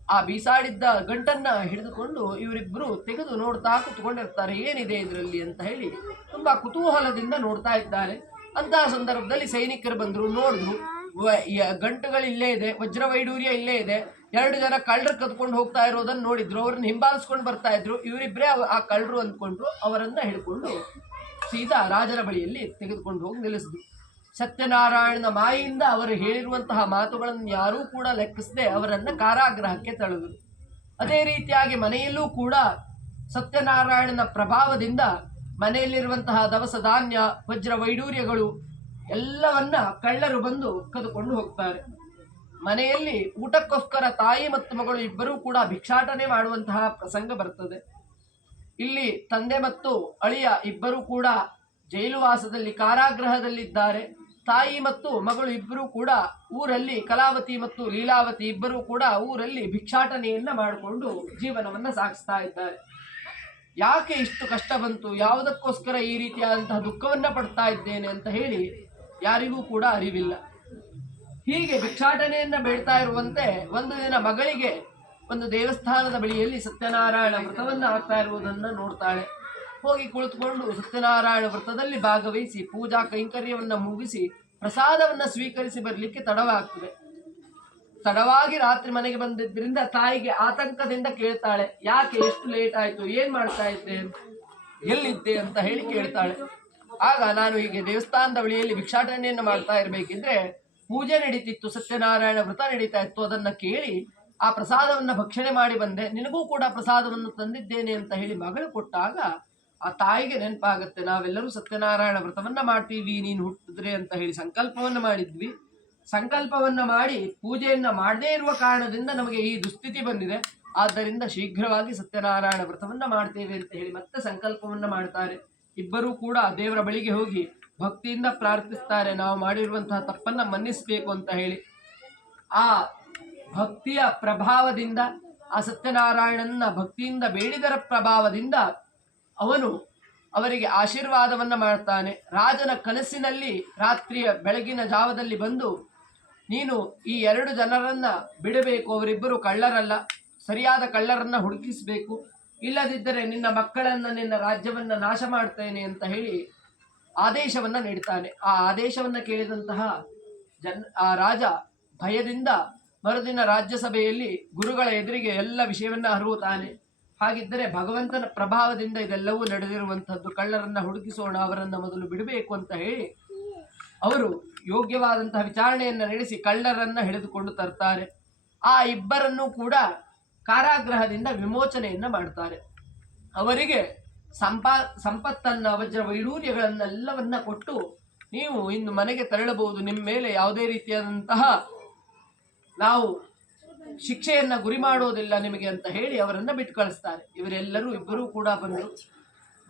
ಆ ಬೀಸಾಡಿದ್ದ ಗಂಟನ್ನ ಹಿಡಿದುಕೊಂಡು ಇವರಿಬ್ಬರು ತೆಗೆದು ನೋಡ್ತಾ ಕುತ್ಕೊಂಡಿರ್ತಾರೆ, ಏನಿದೆ ಇದರಲ್ಲಿ ಅಂತ ಹೇಳಿ ತುಂಬಾ ಕುತೂಹಲದಿಂದ ನೋಡ್ತಾ ಇದ್ದಾರೆ. ಅಂತಹ ಸಂದರ್ಭದಲ್ಲಿ ಸೈನಿಕರು ಬಂದ್ರು, ನೋಡಿದ್ರು, ಗಂಟುಗಳು ಇಲ್ಲೇ ಇದೆ, ವಜ್ರ ವೈಡೂರ್ಯ ಇಲ್ಲೇ ಇದೆ. 2 ಜನ ಕಳ್ಳರು ಕದ್ಕೊಂಡು ಹೋಗ್ತಾ ಇರೋದನ್ನ ನೋಡಿದ್ರು. ಅವ್ರನ್ನ ಹಿಂಬಾಲಿಸ್ಕೊಂಡು ಬರ್ತಾ ಇದ್ರು. ಇವರಿಬ್ಬರೇ ಆ ಕಳ್ಳರು ಅಂದ್ಕೊಂಡ್ರು. ಅವರನ್ನ ಹಿಡ್ಕೊಂಡು ಸೀದಾ ರಾಜನ ಬಳಿಯಲ್ಲಿ ತೆಗೆದುಕೊಂಡು ಹೋಗಿ ನಿಲ್ಲಿಸಿದ್ರು. ಸತ್ಯನಾರಾಯಣನ ಮಾಯಿಂದ ಅವರು ಹೇಳಿರುವಂತಹ ಮಾತುಗಳನ್ನು ಯಾರೂ ಕೂಡ ಲೆಕ್ಕಿಸದೆ ಅವರನ್ನ ಕಾರಾಗೃಹಕ್ಕೆ ತಳ್ಳಿದರು. ಅದೇ ರೀತಿಯಾಗಿ ಮನೆಯಲ್ಲೂ ಕೂಡ ಸತ್ಯನಾರಾಯಣನ ಪ್ರಭಾವದಿಂದ ಮನೆಯಲ್ಲಿರುವಂತಹ ದವಸ ಧಾನ್ಯ, ವಜ್ರ ವೈಡೂರ್ಯಗಳು ಎಲ್ಲವನ್ನ ಕಳ್ಳರು ಬಂದು ಕದ್ದುಕೊಂಡು ಹೋಗ್ತಾರೆ. ಮನೆಯಲ್ಲಿ ಊಟಕ್ಕೋಸ್ಕರ ತಾಯಿ ಮತ್ತು ಮಗಳು ಇಬ್ಬರೂ ಕೂಡ ಭಿಕ್ಷಾಟನೆ ಮಾಡುವಂತಹ ಪ್ರಸಂಗ ಬರ್ತದೆ. ಇಲ್ಲಿ ತಂದೆ ಮತ್ತು ಅಳಿಯ ಇಬ್ಬರೂ ಕೂಡ ಜೈಲುವಾಸದಲ್ಲಿ ಕಾರಾಗೃಹದಲ್ಲಿದ್ದಾರೆ. ತಾಯಿ ಮತ್ತು ಮಗಳು ಇಬ್ಬರೂ ಕೂಡ ಊರಲ್ಲಿ, ಕಲಾವತಿ ಮತ್ತು ಲೀಲಾವತಿ ಇಬ್ಬರೂ ಕೂಡ ಊರಲ್ಲಿ ಭಿಕ್ಷಾಟನೆಯನ್ನ ಮಾಡಿಕೊಂಡು ಜೀವನವನ್ನ ಸಾಗಿಸ್ತಾ ಇದ್ದಾರೆ. ಯಾಕೆ ಇಷ್ಟು ಕಷ್ಟ ಬಂತು, ಯಾವುದಕ್ಕೋಸ್ಕರ ಈ ರೀತಿಯಾದಂತಹ ದುಃಖವನ್ನ ಪಡ್ತಾ ಇದ್ದೇನೆ ಅಂತ ಹೇಳಿ ಯಾರಿಗೂ ಕೂಡ ಅರಿವಿಲ್ಲ. ಹೀಗೆ ಭಿಕ್ಷಾಟನೆಯನ್ನ ಬೇಡ್ತಾ ಇರುವಂತೆ ಒಂದು ದಿನ ಮಗಳಿಗೆ ಒಂದು ದೇವಸ್ಥಾನದ ಬಳಿಯಲ್ಲಿ ಸತ್ಯನಾರಾಯಣ ವ್ರತವನ್ನ ಆಗ್ತಾ ಇರುವುದನ್ನ ನೋಡ್ತಾಳೆ. ಹೋಗಿ ಕುಳಿತುಕೊಂಡು ಸತ್ಯನಾರಾಯಣ ವ್ರತದಲ್ಲಿ ಭಾಗವಹಿಸಿ ಪೂಜಾ ಕೈಂಕರ್ಯವನ್ನ ಮುಗಿಸಿ ಪ್ರಸಾದವನ್ನ ಸ್ವೀಕರಿಸಿ ಬರಲಿಕ್ಕೆ ತಡವಾಗ್ತದೆ. ತಡವಾಗಿ ರಾತ್ರಿ ಮನೆಗೆ ಬಂದಿದ್ದರಿಂದ ತಾಯಿಗೆ ಆತಂಕದಿಂದ ಕೇಳ್ತಾಳೆ, ಯಾಕೆ ಎಷ್ಟು ಲೇಟ್ ಆಯ್ತು, ಏನ್ ಮಾಡ್ತಾ ಇದ್ದೆ, ಎಲ್ಲಿದ್ದೆ ಅಂತ ಹೇಳಿ ಕೇಳ್ತಾಳೆ. ಆಗ ನಾನು ಹೀಗೆ ದೇವಸ್ಥಾನದ ಬಳಿಯಲ್ಲಿ ಭಿಕ್ಷಾಟನೆಯನ್ನು ಮಾಡ್ತಾ ಇರಬೇಕಿದ್ರೆ ಪೂಜೆ ನಡೀತಿತ್ತು, ಸತ್ಯನಾರಾಯಣ ವ್ರತ ನಡೀತಾ ಇತ್ತು. ಅದನ್ನ ಕೇಳಿ ಆ ಪ್ರಸಾದವನ್ನ ಭಕ್ಷಣೆ ಮಾಡಿ ಬಂದೆ, ನಿನಗೂ ಕೂಡ ಪ್ರಸಾದವನ್ನು ತಂದಿದ್ದೇನೆ ಅಂತ ಹೇಳಿ ಮಗಳು ಕೊಟ್ಟಾಗ ಆ ತಾಯಿಗೆ ನೆನಪಾಗತ್ತೆ, ನಾವೆಲ್ಲರೂ ಸತ್ಯನಾರಾಯಣ ವ್ರತವನ್ನ ಮಾಡ್ತೀವಿ ನೀನು ಹುಟ್ಟಿದ್ರೆ ಅಂತ ಹೇಳಿ ಸಂಕಲ್ಪವನ್ನ ಮಾಡಿದ್ವಿ. ಸಂಕಲ್ಪವನ್ನ ಮಾಡಿ ಪೂಜೆಯನ್ನ ಮಾಡದೇ ಇರುವ ಕಾರಣದಿಂದ ನಮಗೆ ಈ ದುಸ್ಥಿತಿ ಬಂದಿದೆ. ಆದ್ದರಿಂದ ಶೀಘ್ರವಾಗಿ ಸತ್ಯನಾರಾಯಣ ವ್ರತವನ್ನ ಮಾಡ್ತೇವೆ ಅಂತ ಹೇಳಿ ಮತ್ತೆ ಸಂಕಲ್ಪವನ್ನ ಮಾಡ್ತಾರೆ. ಇಬ್ಬರೂ ಕೂಡ ದೇವರ ಬಳಿಗೆ ಹೋಗಿ ಭಕ್ತಿಯಿಂದ ಪ್ರಾರ್ಥಿಸ್ತಾರೆ, ನಾವು ಮಾಡಿರುವಂತಹ ತಪ್ಪನ್ನ ಮನ್ನಿಸಬೇಕು ಅಂತ ಹೇಳಿ. ಆ ಭಕ್ತಿಯ ಪ್ರಭಾವದಿಂದ, ಆ ಸತ್ಯನಾರಾಯಣನ ಭಕ್ತಿಯಿಂದ ಬೇಡಿದರ ಪ್ರಭಾವದಿಂದ ಅವನು ಅವರಿಗೆ ಆಶೀರ್ವಾದವನ್ನ ಮಾಡ್ತಾನೆ. ರಾಜನ ಕನಸಿನಲ್ಲಿ ರಾತ್ರಿಯ ಬೆಳಗಿನ ಜಾವದಲ್ಲಿ ಬಂದು, ನೀನು ಈ 2 ಜನರನ್ನ ಬಿಡಬೇಕು, ಅವರಿಬ್ಬರು ಕಳ್ಳರಲ್ಲ, ಸರಿಯಾದ ಕಳ್ಳರನ್ನ ಹುಡುಕಿಸಬೇಕು, ಇಲ್ಲದಿದ್ದರೆ ನಿನ್ನ ಮಕ್ಕಳನ್ನ, ನಿನ್ನ ರಾಜ್ಯವನ್ನ ನಾಶ ಮಾಡ್ತೇನೆ ಅಂತ ಹೇಳಿ ಆದೇಶವನ್ನ ನೀಡ್ತಾನೆ. ಆ ಆದೇಶವನ್ನ ಕೇಳಿದಂತಹ ಆ ರಾಜ ಭಯದಿಂದ ಮರುದಿನ ರಾಜ್ಯಸಭೆಯಲ್ಲಿ ಗುರುಗಳ ಎದುರಿಗೆ ಎಲ್ಲ ವಿಷಯವನ್ನ ಹರುವುತ್ತಾನೆ. ಹಾಗಿದ್ದರೆ ಭಗವಂತನ ಪ್ರಭಾವದಿಂದ ಇದೆಲ್ಲವೂ ನಡೆದಿರುವಂತಹದ್ದು, ಕಳ್ಳರನ್ನ ಹುಡುಕಿಸೋಣ, ಅವರನ್ನ ಮೊದಲು ಬಿಡಬೇಕು ಅಂತ ಹೇಳಿ ಅವರು ಯೋಗ್ಯವಾದಂತಹ ವಿಚಾರಣೆಯನ್ನ ನಡೆಸಿ ಕಳ್ಳರನ್ನ ಹಿಡಿದುಕೊಂಡು ತರ್ತಾರೆ. ಆ ಇಬ್ಬರನ್ನೂ ಕೂಡ ಕಾರಾಗೃಹದಿಂದ ವಿಮೋಚನೆಯನ್ನ ಮಾಡ್ತಾರೆ. ಅವರಿಗೆ ಸಂಪತ್ತನ್ನ, ವಜ್ರ ವೈಡೂರ್ಯಗಳನ್ನೆಲ್ಲವನ್ನ ಕೊಟ್ಟು, ನೀವು ಇನ್ನು ಮನೆಗೆ ತೆರಳಬಹುದು, ನಿಮ್ಮ ಮೇಲೆ ಯಾವುದೇ ರೀತಿಯಾದಂತಹ ನಾವು ಶಿಕ್ಷೆಯನ್ನ ಗುರಿ ಮಾಡೋದಿಲ್ಲ ನಿಮಗೆ ಅಂತ ಹೇಳಿ ಅವರನ್ನ ಬಿಟ್ಟು ಕಳಿಸ್ತಾರೆ. ಇಬ್ಬರೂ ಕೂಡ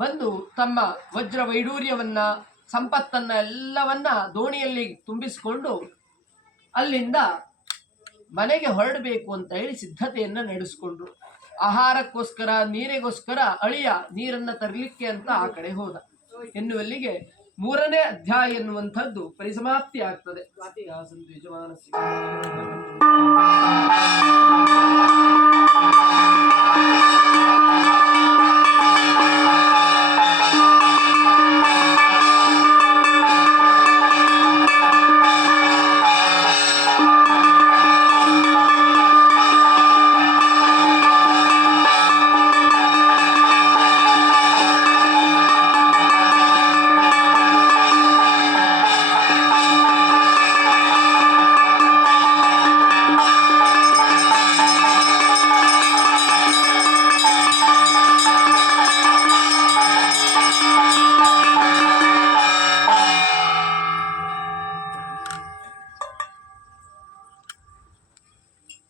ಬಂದು ತಮ್ಮ ವಜ್ರ ವೈಡೂರ್ಯವನ್ನ, ಸಂಪತ್ತನ್ನ ಎಲ್ಲವನ್ನ ದೋಣಿಯಲ್ಲಿ ತುಂಬಿಸಿಕೊಂಡು ಅಲ್ಲಿಂದ ಮನೆಗೆ ಹೊರಡಬೇಕು ಅಂತ ಹೇಳಿ ಸಿದ್ಧತೆಯನ್ನ ನಡೆಸಿಕೊಂಡ್ರು. ಆಹಾರಕ್ಕೋಸ್ಕರ, ನೀರಿಗೋಸ್ಕರ ಅಳಿಯ ನೀರನ್ನ ತರಲಿಕ್ಕೆ ಅಂತ ಆ ಕಡೆ ಹೋದ ಎನ್ನುವಲ್ಲಿಗೆ 3ನೇ ಅಧ್ಯಾಯ ಎನ್ನುವಂಥದ್ದು ಪರಿಸಮಾಪ್ತಿ ಆಗ್ತದೆ.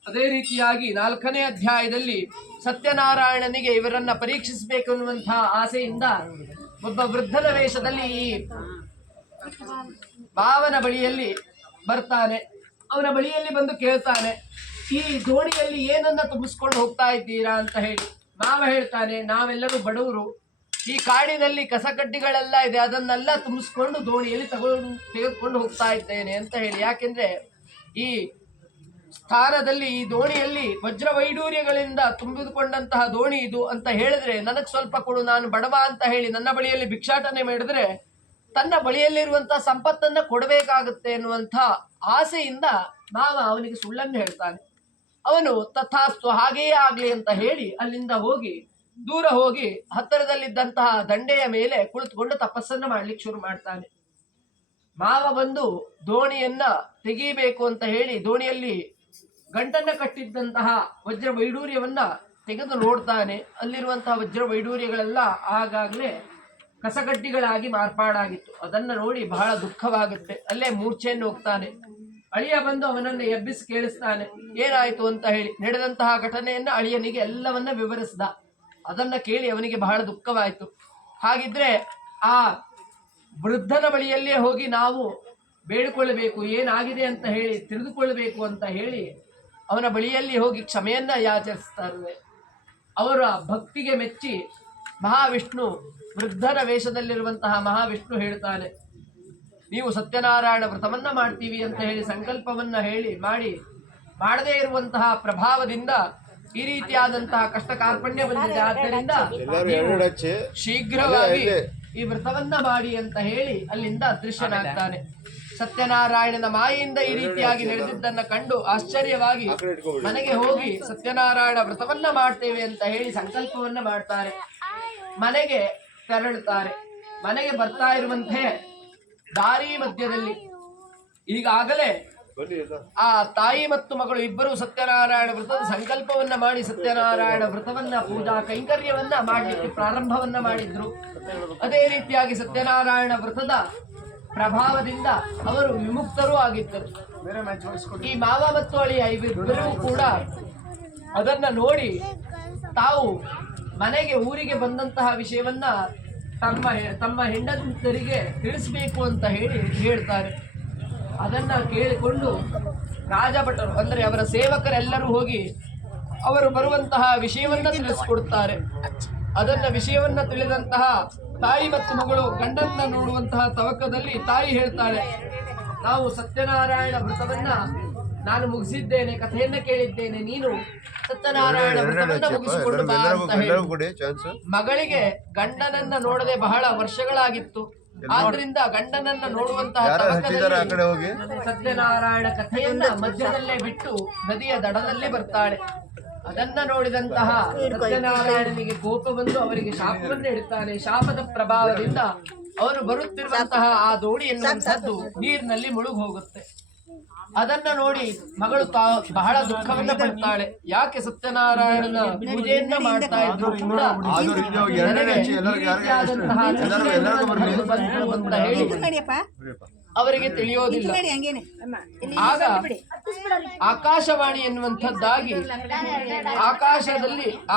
ಅದೇ ರೀತಿಯಾಗಿ 4ನೇ ಅಧ್ಯಾಯದಲ್ಲಿ ಸತ್ಯನಾರಾಯಣನಿಗೆ ಇವರನ್ನ ಪರೀಕ್ಷಿಸಬೇಕು ಅನ್ನುವಂತಹ ಆಸೆಯಿಂದ ಒಬ್ಬ ವೃದ್ಧನ ವೇಷದಲ್ಲಿ ಈ ಭಾವನ ಬಳಿಯಲ್ಲಿ ಬರ್ತಾನೆ. ಅವನ ಬಳಿಯಲ್ಲಿ ಬಂದು ಕೇಳ್ತಾನೆ, ಈ ದೋಣಿಯಲ್ಲಿ ಏನನ್ನ ತುಂಬಿಸ್ಕೊಂಡು ಹೋಗ್ತಾ ಇದ್ದೀರಾ ಅಂತ ಹೇಳಿ. ಮಾವ ಹೇಳ್ತಾನೆ, ನಾವೆಲ್ಲರೂ ಬಡವರು, ಈ ಕಾಡಿನಲ್ಲಿ ಕಸಕಡ್ಡಿಗಳೆಲ್ಲ ಇದೆ, ಅದನ್ನೆಲ್ಲ ತುಂಬಿಸ್ಕೊಂಡು ದೋಣಿಯಲ್ಲಿ ತೆಗೆದುಕೊಂಡು ಹೋಗ್ತಾ ಇದ್ದೇನೆ ಅಂತ ಹೇಳಿ. ಯಾಕೆಂದ್ರೆ ಈ ಸ್ಥಾನದಲ್ಲಿ, ಈ ದೋಣಿಯಲ್ಲಿ ವಜ್ರ ವೈಡೂರ್ಯಗಳಿಂದ ತುಂಬಿಕೊಂಡಂತಹ ದೋಣಿ ಇದು ಅಂತ ಹೇಳಿದ್ರೆ, ನನಗೆ ಸ್ವಲ್ಪ ಕೊಡು, ನಾನು ಬಡವ ಅಂತ ಹೇಳಿ ನನ್ನ ಬಳಿಯಲ್ಲಿ ಭಿಕ್ಷಾಟನೆ ಮಾಡಿದ್ರೆ ತನ್ನ ಬಳಿಯಲ್ಲಿರುವಂತಹ ಸಂಪತ್ತನ್ನ ಕೊಡಬೇಕಾಗುತ್ತೆ ಎನ್ನುವಂಥ ಆಸೆಯಿಂದ ಮಾವ ಅವನಿಗೆ ಸುಳ್ಳನ್ನು ಹೇಳ್ತಾನೆ. ಅವನು ತಥಾಸ್ತು, ಹಾಗೆಯೇ ಆಗ್ಲಿ ಅಂತ ಹೇಳಿ ಅಲ್ಲಿಂದ ದೂರ ಹೋಗಿ ಹತ್ತಿರದಲ್ಲಿದ್ದಂತಹ ದಂಡೆಯ ಮೇಲೆ ಕುಳಿತುಕೊಂಡು ತಪಸ್ಸನ್ನ ಮಾಡ್ಲಿಕ್ಕೆ ಶುರು ಮಾಡ್ತಾನೆ. ಮಾವ ಬಂದು ದೋಣಿಯನ್ನ ತೆಗೀಬೇಕು ಅಂತ ಹೇಳಿ ದೋಣಿಯಲ್ಲಿ ಗಂಟನ್ನ ಕಟ್ಟಿದ್ದಂತಹ ವಜ್ರ ವೈಡೂರ್ಯವನ್ನ ತೆಗೆದು ನೋಡ್ತಾನೆ. ಅಲ್ಲಿರುವಂತಹ ವಜ್ರ ವೈಡೂರ್ಯಗಳೆಲ್ಲ ಆಗಾಗಲೇ ಕಸಗಡ್ಡಿಗಳಾಗಿ ಮಾರ್ಪಾಡಾಗಿತ್ತು. ಅದನ್ನ ನೋಡಿ ಬಹಳ ದುಃಖವಾಗುತ್ತೆ. ಅಲ್ಲೇ ಮೂರ್ಛೆಯನ್ನು ಹೋಗ್ತಾನೆ. ಅಳಿಯ ಬಂದು ಅವನನ್ನು ಎಬ್ಬಿಸಿ ಕೇಳಿಸ್ತಾನೆ, ಏನಾಯ್ತು ಅಂತ ಹೇಳಿ. ನಡೆದಂತಹ ಘಟನೆಯನ್ನ ಅಳಿಯನಿಗೆ ಎಲ್ಲವನ್ನ ವಿವರಿಸಿದ. ಅದನ್ನ ಕೇಳಿ ಅವನಿಗೆ ಬಹಳ ದುಃಖವಾಯಿತು. ಹಾಗಿದ್ರೆ ಆ ವೃದ್ಧನ ಬಳಿಯಲ್ಲೇ ಹೋಗಿ ನಾವು ಬೇಡಿಕೊಳ್ಳಬೇಕು, ಏನಾಗಿದೆ ಅಂತ ಹೇಳಿ ತಿಳಿದುಕೊಳ್ಳಬೇಕು ಅಂತ ಹೇಳಿ ಅವನ ಬಳಿಯಲ್ಲಿ ಹೋಗಿ ಕ್ಷಮೆಯನ್ನ ಯಾಚಿಸ್ತಾರೆ. ಅವರ ಭಕ್ತಿಗೆ ಮೆಚ್ಚಿ ಮಹಾವಿಷ್ಣು, ವೃದ್ಧನ ವೇಷದಲ್ಲಿರುವಂತಹ ಮಹಾವಿಷ್ಣು ಹೇಳ್ತಾನೆ, ನೀವು ಸತ್ಯನಾರಾಯಣ ವ್ರತವನ್ನ ಮಾಡ್ತೀವಿ ಅಂತ ಹೇಳಿ ಸಂಕಲ್ಪವನ್ನ ಮಾಡದೇ ಇರುವಂತಹ ಪ್ರಭಾವದಿಂದ ಈ ರೀತಿಯಾದಂತಹ ಕಷ್ಟ ಕಾರ್ಪಣ್ಯ ಬಂದಿದೆ. ಆದ್ದರಿಂದ ಶೀಘ್ರವಾಗಿ ಈ ವ್ರತವನ್ನ ಮಾಡಿ ಅಂತ ಹೇಳಿ ಅಲ್ಲಿಂದ ಅದೃಶ್ಯನಾಗ್ತಾನೆ. ಸತ್ಯನಾರಾಯಣನ ಮಾಯೆಯಿಂದ ಈ ರೀತಿಯಾಗಿ ನಡೆದಿದ್ದನ್ನ ಕಂಡು ಆಶ್ಚರ್ಯವಾಗಿ ಮನೆಗೆ ಹೋಗಿ ಸತ್ಯನಾರಾಯಣ ವ್ರತವನ್ನ ಮಾಡ್ತೇವೆ ಅಂತ ಹೇಳಿ ಸಂಕಲ್ಪವನ್ನ ಮಾಡ್ತಾರೆ. ಮನೆಗೆ ತೆರಳುತ್ತಾರೆ. ಮನೆಗೆ ಬರ್ತಾ ಇರುವಂತೆ ದಾರಿ ಮಧ್ಯದಲ್ಲಿ ಈಗಾಗಲೇ ಆ ತಾಯಿ ಮತ್ತು ಮಗಳು ಇಬ್ಬರು ಸತ್ಯನಾರಾಯಣ ವ್ರತದ ಸಂಕಲ್ಪವನ್ನ ಮಾಡಿ ಸತ್ಯನಾರಾಯಣ ವ್ರತವನ್ನ ಪೂಜಾ ಕೈಂಕರ್ಯವನ್ನ ಮಾಡಲಿಕ್ಕೆ ಪ್ರಾರಂಭವನ್ನ ಮಾಡಿದ್ರು. ಅದೇ ರೀತಿಯಾಗಿ ಸತ್ಯನಾರಾಯಣ ವ್ರತದ ಪ್ರಭಾವದಿಂದ ಅವರು ವಿಮುಕ್ತರೂ ಆಗಿದ್ದರು. ಈ ಮಾವ ಮತ್ತು ಅಳಿಯ ಇಬ್ಬರೂ ಕೂಡ ಅದನ್ನ ನೋಡಿ ತಾವು ಮನೆಗೆ ಊರಿಗೆ ಬಂದಂತಹ ವಿಷಯವನ್ನ ತಮ್ಮ ಹೆಂಡತಿಯರಿಗೆ ತಿಳಿಸಬೇಕು ಅಂತ ಹೇಳ್ತಾರೆ. ಅದನ್ನ ಕೇಳಿಕೊಂಡು ರಾಜಭಟರು ಅಂದರೆ ಅವರ ಸೇವಕರೆಲ್ಲರೂ ಹೋಗಿ ಅವರು ಬರುವಂತಹ ವಿಷಯವನ್ನ ತಿಳಿಸಿಕೊಡುತ್ತಾರೆ. ಅದನ್ನ ವಿಷಯವನ್ನ ತಿಳಿದಂತಹ ತಾಯಿ ಮತ್ತು ಮಗಳು ಗಂಡನ್ನ ನೋಡುವಂತಹ ತವಕದಲ್ಲಿ ತಾಯಿ ಹೇಳ್ತಾಳೆ, ನಾವು ಸತ್ಯನಾರಾಯಣ ವ್ರತವನ್ನ ನಾನು ಮುಗಿಸಿದ್ದೇನೆ, ಕಥೆಯನ್ನ ಕೇಳಿದ್ದೇನೆ, ನೀನು ಸತ್ಯನಾರಾಯಣ ವ್ರತವನ್ನ ಮುಗಿಸಿಕೊಂಡು ಬಾ ಅಂತ ಹೇಳಿ. ಮಗಳಿಗೆ ಗಂಡನನ್ನ ನೋಡದೆ ಬಹಳ ವರ್ಷಗಳಾಗಿತ್ತು. ಆದ್ರಿಂದ ಗಂಡನನ್ನ ನೋಡುವಂತಹ ತವಕದಲ್ಲಿ ಸತ್ಯನಾರಾಯಣ ಕಥೆಯನ್ನ ಮಧ್ಯದಲ್ಲೇ ಬಿಟ್ಟು ನದಿಯ ದಡದಲ್ಲೇ ಬರ್ತಾಳೆ. ಅದನ್ನ ನೋಡಿದಂತಹ ಸತ್ಯನಾರಾಯಣನಿಗೆ ಕೋಪ ಬಂದು ಅವರಿಗೆ ಶಾಪವನ್ನು ಇಡುತ್ತಾನೆ. ಶಾಪದ ಪ್ರಭಾವದಿಂದ ಅವರು ಬರುತ್ತಿರುವಂತಹ ಆ ದೋಣಿ ಎನ್ನುವಂಥದ್ದು ನೀರಿನಲ್ಲಿ ಮುಳುಗಿ ಹೋಗುತ್ತೆ. ಅದನ್ನ ನೋಡಿ ಮಗಳು ಬಹಳ ದುಃಖವನ್ನ ಪಡ್ತಾಳೆ. ಯಾಕೆ ಸತ್ಯನಾರಾಯಣನ ಪೂಜೆಯನ್ನ ಮಾಡ್ತಾ ಇದ್ರು ಕೂಡ ಅಂತ ಹೇಳಿ ಅವರಿಗೆ ತಿಳಿಯೋದಿಲ್ಲ. ಆಗ ಆಕಾಶವಾಣಿ ಎನ್ನುವಂಥದ್ದಾಗಿ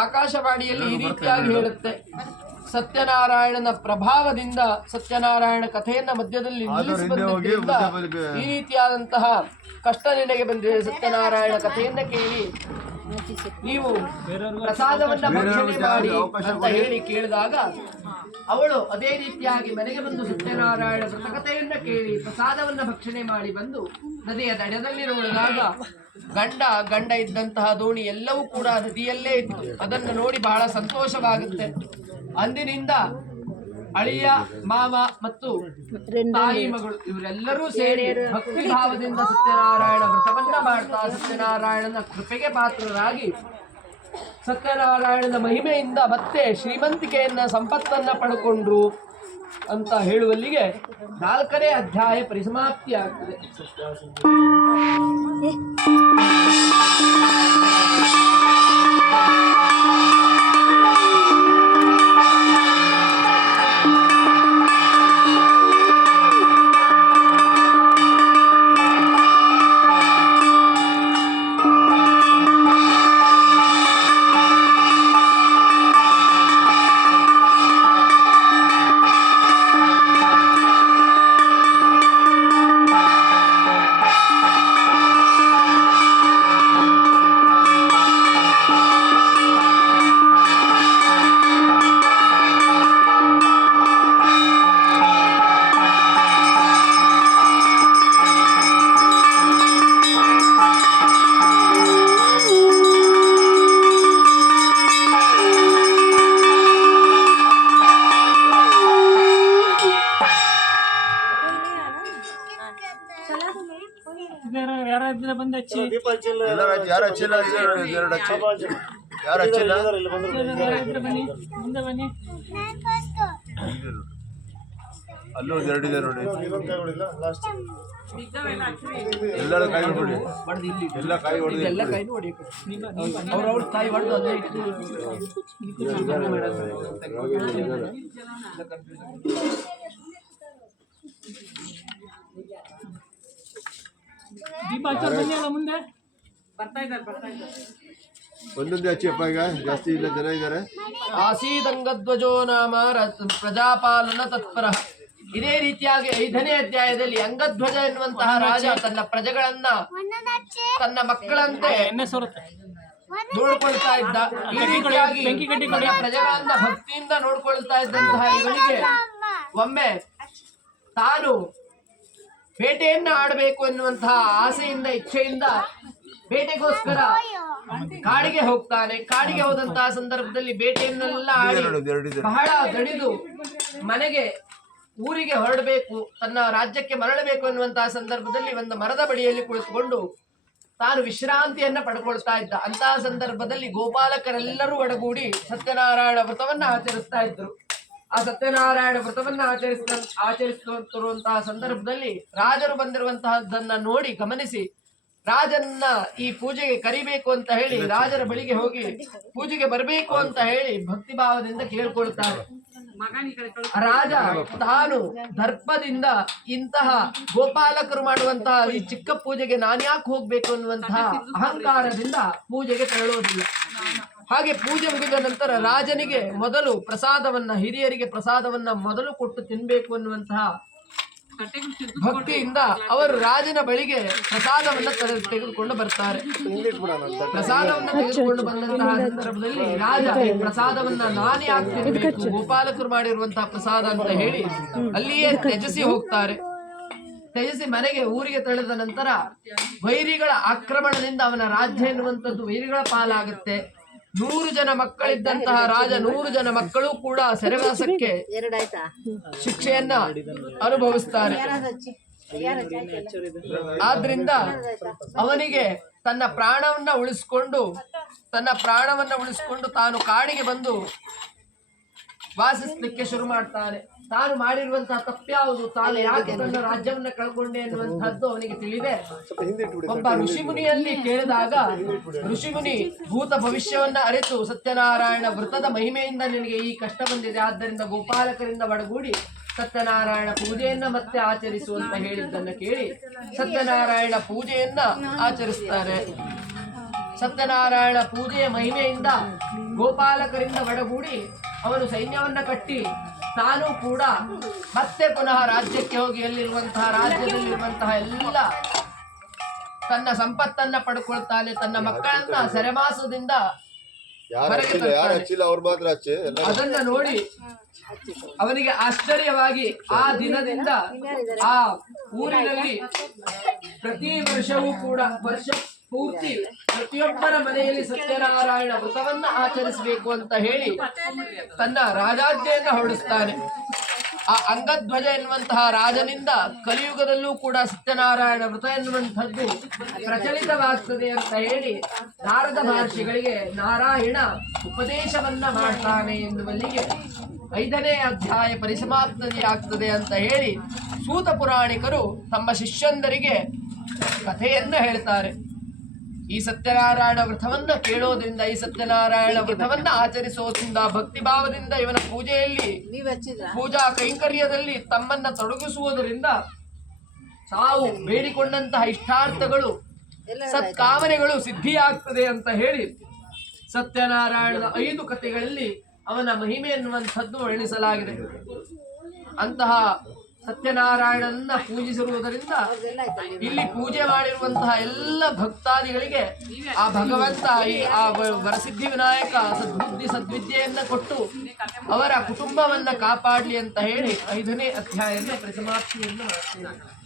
ಆಕಾಶವಾಣಿಯಲ್ಲಿ ಈ ರೀತಿಯಾಗಿ ಹೇಳುತ್ತೆ, ಸತ್ಯನಾರಾಯಣನ ಪ್ರಭಾವದಿಂದ ಸತ್ಯನಾರಾಯಣ ಕಥೆಯನ್ನ ಮಧ್ಯದಲ್ಲಿ ನಿಲ್ಲಿಸಿದ ಈ ರೀತಿಯಾದಂತಹ ಕಷ್ಟ ನಿನಗೆ ಬಂದಿದೆ. ಸತ್ಯನಾರಾಯಣ ಕಥೆಯನ್ನ ಕೇಳಿ ನೀವು ಪ್ರಸಾದವನ್ನ ಭಕ್ಷಣೆ ಮಾಡಿ ಅಂತ ಹೇಳಿ ಕೇಳಿದಾಗ ಅವಳು ಅದೇ ರೀತಿಯಾಗಿ ಮನೆಗೆ ಬಂದು ಸತ್ಯನಾರಾಯಣ ವ್ರತಕಥೆಯನ್ನ ಕೇಳಿ ಪ್ರಸಾದವನ್ನ ಭಕ್ಷಣೆ ಮಾಡಿ ಬಂದು ನದಿಯ ದಡದಲ್ಲಿ ನೋಡಿದಾಗ ಗಂಡ ಇದ್ದಂತಹ ದೋಣಿ ಎಲ್ಲವೂ ಕೂಡ ನದಿಯಲ್ಲೇ ಇತ್ತು. ಅದನ್ನು ನೋಡಿ ಬಹಳ ಸಂತೋಷವಾಗುತ್ತೆ. ಅಂದಿನಿಂದ ಅಳಿಯ, ಮಾವ ಮತ್ತು ತಾಯಿ ಮಗಳು ಇವರೆಲ್ಲರೂ ಸೇರಿ ಭಕ್ತಿ ಭಾವದಿಂದ ಸತ್ಯನಾರಾಯಣ ವ್ರತವನ್ನ ಮಾಡ್ತಾ ಸತ್ಯನಾರಾಯಣನ ಕೃಪೆಗೆ ಪಾತ್ರರಾಗಿ ಸತ್ಯನಾರಾಯಣನ ಮಹಿಮೆಯಿಂದ ಮತ್ತೆ ಶ್ರೀಮಂತಿಕೆಯನ್ನ ಸಂಪತ್ತನ್ನ ಪಡ್ಕೊಂಡ್ರು ಅಂತ ಹೇಳುವಲ್ಲಿಗೆ 4ನೇ ಅಧ್ಯಾಯ ಪರಿಸಮಾಪ್ತಿ ಆಗ್ತದೆ. ಯಾರು ಹಚ್ಚಿಲ್ಲ, ಎರಡು ಹಚ್ಚಿ ಯಾರು ಹಚ್ಚಿಲ್ಲ. ಅಲ್ಲೂ ಒಂದು ಎರಡಿದೆ ನೋಡಿ. ಎಲ್ಲರೂ ಕಾಯಿ ಹೊಡಿ, ಎಲ್ಲ ಕಾಯಿ ಹೊಡೆದು ಎಲ್ಲ ಕಾಯಿ ನೋಡಿ ಅವ್ರವ್ರ ಕಾಯಿ ಹೊಡೆದು ಅಲ್ಲೇ ಇಟ್ಟು ಮುಂದೆ ಒಂದೊಂದೇ ಹಚ್ಚಿಯಪ್ಪ, ಈಗ ಜಾಸ್ತಿ ಇಲ್ಲ, ಜನ ಇದ್ದಾರೆ. ಆಸೀದಂಗಧ್ವಜೋ ನಾಮ ಪ್ರಜಾಪಾಲನ ತತ್ಪರ. ಇದೇ ರೀತಿಯಾಗಿ 5ನೇ ಅಧ್ಯಾಯದಲ್ಲಿ ಅಂಗಧ್ವಜ ಎನ್ನುವಂತಹ ರಾಜ ತನ್ನ ಪ್ರಜೆಗಳನ್ನ ತನ್ನ ಮಕ್ಕಳಂತೆ ನೋಡ್ಕೊಳ್ತಾ ಇದ್ದ. ಈ ರೀತಿಯಾಗಿ ತನ್ನ ಪ್ರಜೆಗಳನ್ನ ಭಕ್ತಿಯಿಂದ ನೋಡ್ಕೊಳ್ತಾ ಇದ್ದಂತಹ ಇವನಿಗೆ ಒಮ್ಮೆ ತಾನು ಬೇಟೆಯನ್ನ ಆಡಬೇಕು ಎನ್ನುವಂತಹ ಆಸೆಯಿಂದ ಇಚ್ಛೆಯಿಂದ ಬೇಟೆಗೋಸ್ಕರ ಕಾಡಿಗೆ ಹೋಗ್ತಾನೆ. ಕಾಡಿಗೆ ಹೋದಂತಹ ಸಂದರ್ಭದಲ್ಲಿ ಬೇಟೆಯನ್ನೆಲ್ಲ ಆಡಿ ಬಹಳ ದಣಿದು ಮನೆಗೆ ಊರಿಗೆ ಹೊರಡಬೇಕು, ತನ್ನ ರಾಜ್ಯಕ್ಕೆ ಮರಳಬೇಕು ಎನ್ನುವಂತಹ ಸಂದರ್ಭದಲ್ಲಿ ಒಂದು ಮರದ ಬಡಿಯಲ್ಲಿ ಕುಳಿತುಕೊಂಡು ತಾನು ವಿಶ್ರಾಂತಿಯನ್ನ ಪಡ್ಕೊಳ್ತಾ ಇದ್ದ. ಅಂತಹ ಸಂದರ್ಭದಲ್ಲಿ ಗೋಪಾಲಕರೆಲ್ಲರೂ ಒಡಗೂಡಿ ಸತ್ಯನಾರಾಯಣ ವ್ರತವನ್ನ ಆಚರಿಸ್ತಾ ಇದ್ರು. ಆ ಸತ್ಯನಾರಾಯಣ ವ್ರತವನ್ನ ಆಚರಿಸುತ್ತಿರುವಂತಹ ಸಂದರ್ಭದಲ್ಲಿ ರಾಜರು ಬಂದಿರುವಂತಹದ್ದನ್ನ ನೋಡಿ ಗಮನಿಸಿ ರಾಜನ್ನ ಈ ಪೂಜೆಗೆ ಕರಿಬೇಕು ಅಂತ ಹೇಳಿ ರಾಜರ ಬಳಿಗೆ ಹೋಗಿ ಪೂಜೆಗೆ ಬರಬೇಕು ಅಂತ ಹೇಳಿ ಭಕ್ತಿ ಭಾವದಿಂದ ಕೇಳ್ಕೊಳ್ತಾರೆ. ರಾಜ ತಾನು ದರ್ಪದಿಂದ ಇಂತಹ ಗೋಪಾಲಕರು ಮಾಡುವಂತಹ ಈ ಚಿಕ್ಕ ಪೂಜೆಗೆ ನಾನ್ಯಾಕೆ ಹೋಗ್ಬೇಕು ಅನ್ನುವಂತಹ ಅಹಂಕಾರದಿಂದ ಪೂಜೆಗೆ ತೆರಳುವುದಿಲ್ಲ. ಹಾಗೆ ಪೂಜೆ ಮುಗಿದ ನಂತರ ರಾಜನಿಗೆ ಮೊದಲು ಪ್ರಸಾದವನ್ನ ಹಿರಿಯರಿಗೆ ಪ್ರಸಾದವನ್ನ ಮೊದಲು ಕೊಟ್ಟು ತಿನ್ಬೇಕು ಅನ್ನುವಂತಹ ಭಕ್ತಿಯಿಂದ ಅವರು ರಾಜನ ಬಳಿಗೆ ಪ್ರಸಾದವನ್ನ ತೆಗೆದುಕೊಂಡು ಬರ್ತಾರೆ. ಪ್ರಸಾದವನ್ನ ತೆಗೆದುಕೊಂಡು ಬಂದಂತಹ ಸಂದರ್ಭದಲ್ಲಿ ರಾಜ ಪ್ರಸಾದವನ್ನ ನಾನೇ ಹಾಕ್ತಿರ್ಬೇಕು, ಗೋಪಾಲಕರು ಮಾಡಿರುವಂತಹ ಪ್ರಸಾದ ಅಂತ ಹೇಳಿ ಅಲ್ಲಿಯೇ ತ್ಯಜಿಸಿ ಹೋಗ್ತಾರೆ. ತ್ಯಜಿಸಿ ಮನೆಗೆ ಊರಿಗೆ ತೆರಳಿದ ನಂತರ ವೈರಿಗಳ ಆಕ್ರಮಣದಿಂದ ಅವನ ರಾಜ್ಯ ಎನ್ನುವಂಥದ್ದು ವೈರಿಗಳ ಪಾಲಾಗುತ್ತೆ. 100 ಜನ ಮಕ್ಕಳಿದ್ದಂತಹ ರಾಜ 100 ಜನ ಮಕ್ಕಳು ಕೂಡ ಸೆರೆವಾಸಕ್ಕೆ ಶಿಕ್ಷೆಯನ್ನ ಅನುಭವಿಸ್ತಾರೆ. ಆದ್ರಿಂದ ಅವನಿಗೆ ತನ್ನ ಪ್ರಾಣವನ್ನ ಉಳಿಸಿಕೊಂಡು ತಾನು ಕಾಡಿಗೆ ಬಂದು ವಾಸಿಸ್ಲಿಕ್ಕೆ ಶುರು ಮಾಡ್ತಾನೆ. ತಾನು ಮಾಡಿರುವಂತಹ ತಪ್ಪ್ಯಾವುದು, ತಾನು ಯಾಕೆ ತನ್ನ ರಾಜ್ಯವನ್ನ ಕಳ್ಕೊಂಡೆ ಅನ್ನುವಂತಹದ್ದು ಅವನಿಗೆ ತಿಳಿದೆ. ಒಬ್ಬ ಋಷಿಮುನಿಯಲ್ಲಿ ಕೇಳಿದಾಗ ಋಷಿಮುನಿ ಭೂತ ಭವಿಷ್ಯವನ್ನ ಅರಿತು ಸತ್ಯನಾರಾಯಣ ವ್ರತದ ಮಹಿಮೆಯಿಂದ ನಿನಗೆ ಈ ಕಷ್ಟ ಬಂದಿದೆ, ಆದ್ದರಿಂದ ಗೋಪಾಲಕರಿಂದ ಒಡಗೂಡಿ ಸತ್ಯನಾರಾಯಣ ಪೂಜೆಯನ್ನ ಮತ್ತೆ ಆಚರಿಸು ಅಂತ ಹೇಳಿದ್ದನ್ನ ಕೇಳಿ ಸತ್ಯನಾರಾಯಣ ಪೂಜೆಯನ್ನ ಆಚರಿಸ್ತಾರೆ. ಸತ್ಯನಾರಾಯಣ ಪೂಜೆಯ ಮಹಿಮೆಯಿಂದ ಗೋಪಾಲಕರಿಂದ ಒಡಗೂಡಿ ಅವನು ಸೈನ್ಯವನ್ನ ಕಟ್ಟಿ ತಾನು ಕೂಡ ಮತ್ತೆ ಪುನಃ ರಾಜ್ಯಕ್ಕೆ ಹೋಗಿ ರಾಜ್ಯದಲ್ಲಿರುವಂತಹ ಎಲ್ಲ ತನ್ನ ಸಂಪತ್ತನ್ನ ಪಡ್ಕೊಳ್ತಾನೆ. ತನ್ನ ಮಕ್ಕಳನ್ನ ಸೆರೆವಾಸದಿಂದ ಹೊರಗೆ ತರ್ತಾನೆ. ಅದನ್ನ ನೋಡಿ ಅವನಿಗೆ ಆಶ್ಚರ್ಯವಾಗಿ ಆ ದಿನದಿಂದ ಆ ಊರಿನಲ್ಲಿ ಪ್ರತಿ ವರ್ಷವೂ ಕೂಡ ವರ್ಷ ಪೂರ್ತಿ ಪ್ರತಿಯೊಬ್ಬರ ಮನೆಯಲ್ಲಿ ಸತ್ಯನಾರಾಯಣ ವ್ರತವನ್ನ ಆಚರಿಸಬೇಕು ಅಂತ ಹೇಳಿ ತನ್ನ ರಾಜಾಜ್ಞೆಯನ್ನ ಹೊರಡಿಸ್ತಾನೆ. ಆ ಅಂಗಧ್ವಜ ಎನ್ನುವಂತಹ ರಾಜನಿಂದ ಕಲಿಯುಗದಲ್ಲೂ ಕೂಡ ಸತ್ಯನಾರಾಯಣ ವ್ರತ ಎನ್ನುವಂಥದ್ದು ಪ್ರಚಲಿತವಾಗ್ತದೆ ಅಂತ ಹೇಳಿ ನಾರದ ಮಹರ್ಷಿಗಳಿಗೆ ನಾರಾಯಣ ಉಪದೇಶವನ್ನ ಮಾಡ್ತಾನೆ ಎನ್ನುವಲ್ಲಿಗೆ 5ನೇ ಅಧ್ಯಾಯ ಪರಿಸಮಾಪ್ತಿಯಾಗ್ತದೆ ಅಂತ ಹೇಳಿ ಸೂತ ಪುರಾಣಿಕರು ತಮ್ಮ ಶಿಷ್ಯಂದರಿಗೆ ಕಥೆಯನ್ನ ಹೇಳ್ತಾರೆ. ಈ ಸತ್ಯನಾರಾಯಣ ವ್ರತವನ್ನ ಕೇಳೋದ್ರಿಂದ, ಈ ಸತ್ಯನಾರಾಯಣ ವ್ರತವನ್ನ ಆಚರಿಸೋದ್ರಿಂದ, ಭಕ್ತಿ ಭಾವದಿಂದ ಇವನ ಪೂಜೆಯಲ್ಲಿ ಪೂಜಾ ಕೈಂಕರ್ಯದಲ್ಲಿ ತಮ್ಮನ್ನ ತೊಡಗಿಸುವುದರಿಂದ ತಾವು ಬೇಡಿಕೊಂಡಂತಹ ಇಷ್ಟಾರ್ಥಗಳು ಸತ್ಕಾಮನೆಗಳು ಸಿದ್ಧಿಯಾಗ್ತದೆ ಅಂತ ಹೇಳಿ ಸತ್ಯನಾರಾಯಣನ 5 ಕಥೆಗಳಲ್ಲಿ ಅವನ ಮಹಿಮೆ ಎನ್ನುವಂಥದ್ದು ವರ್ಣಿಸಲಾಗಿದೆ. ಅಂತಹ ಸತ್ಯನಾರಾಯಣನ ಪೂಜಿಸಿರುವುದರಿಂದ ಇಲ್ಲಿ ಪೂಜೆ ಮಾಡಿರುವಂತಹ ಎಲ್ಲ ಭಕ್ತಾದಿಗಳಿಗೆ ಆ ಭಗವಂತ ಆ ವರಸಿದ್ಧಿ ವಿನಾಯಕ ಸದ್ಬುದ್ಧಿ ಸದ್ವಿದ್ಯೆಯನ್ನ ಕೊಟ್ಟು ಅವರ ಕುಟುಂಬವನ್ನ ಕಾಪಾಡಲಿ ಅಂತ ಹೇಳಿ 5ನೇ ಅಧ್ಯಾಯದ ಪರಿಸಮಾಪ್ತಿಯನ್ನು ಮಾಡ್ತೇನೆ.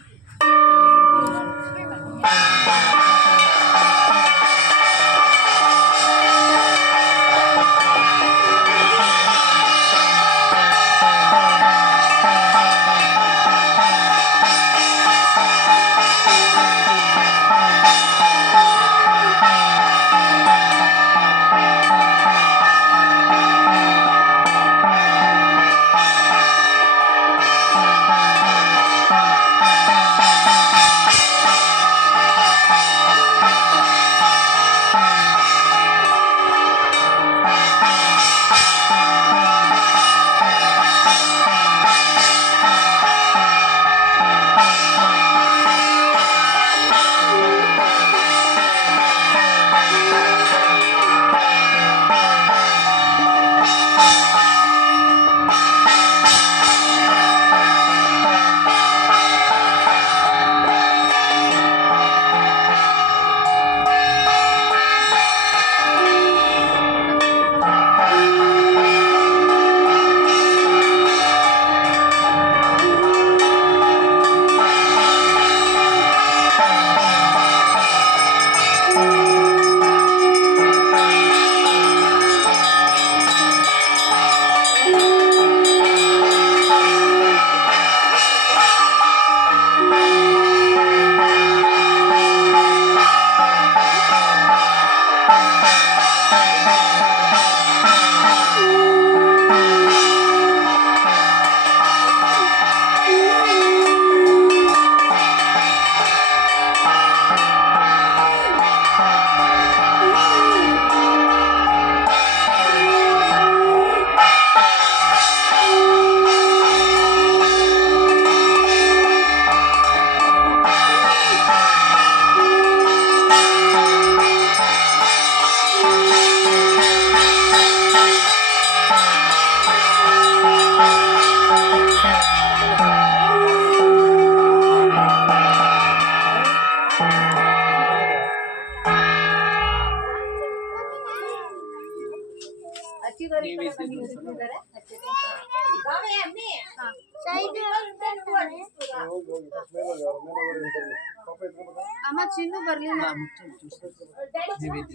ಹೋಗಿ ಹೋಗಿ ಮೇಲೆ ಹೋಗಿ ಅವ್ರ ಮೇಲೆ ಹೋಗಿ ಬರ್ಲಿ. ಪಾಪ ಎತ್ಕೊಂಡ್ಬಾ. ಅಮ್ಮ ಚಿನ್ನು ಬರ್ಲಿಲ್ಲ. ಹೋಗಿ ಹೋಗಿ ಮತ್ತೆ ಅತ್ತೆ ಹೋಗಿ.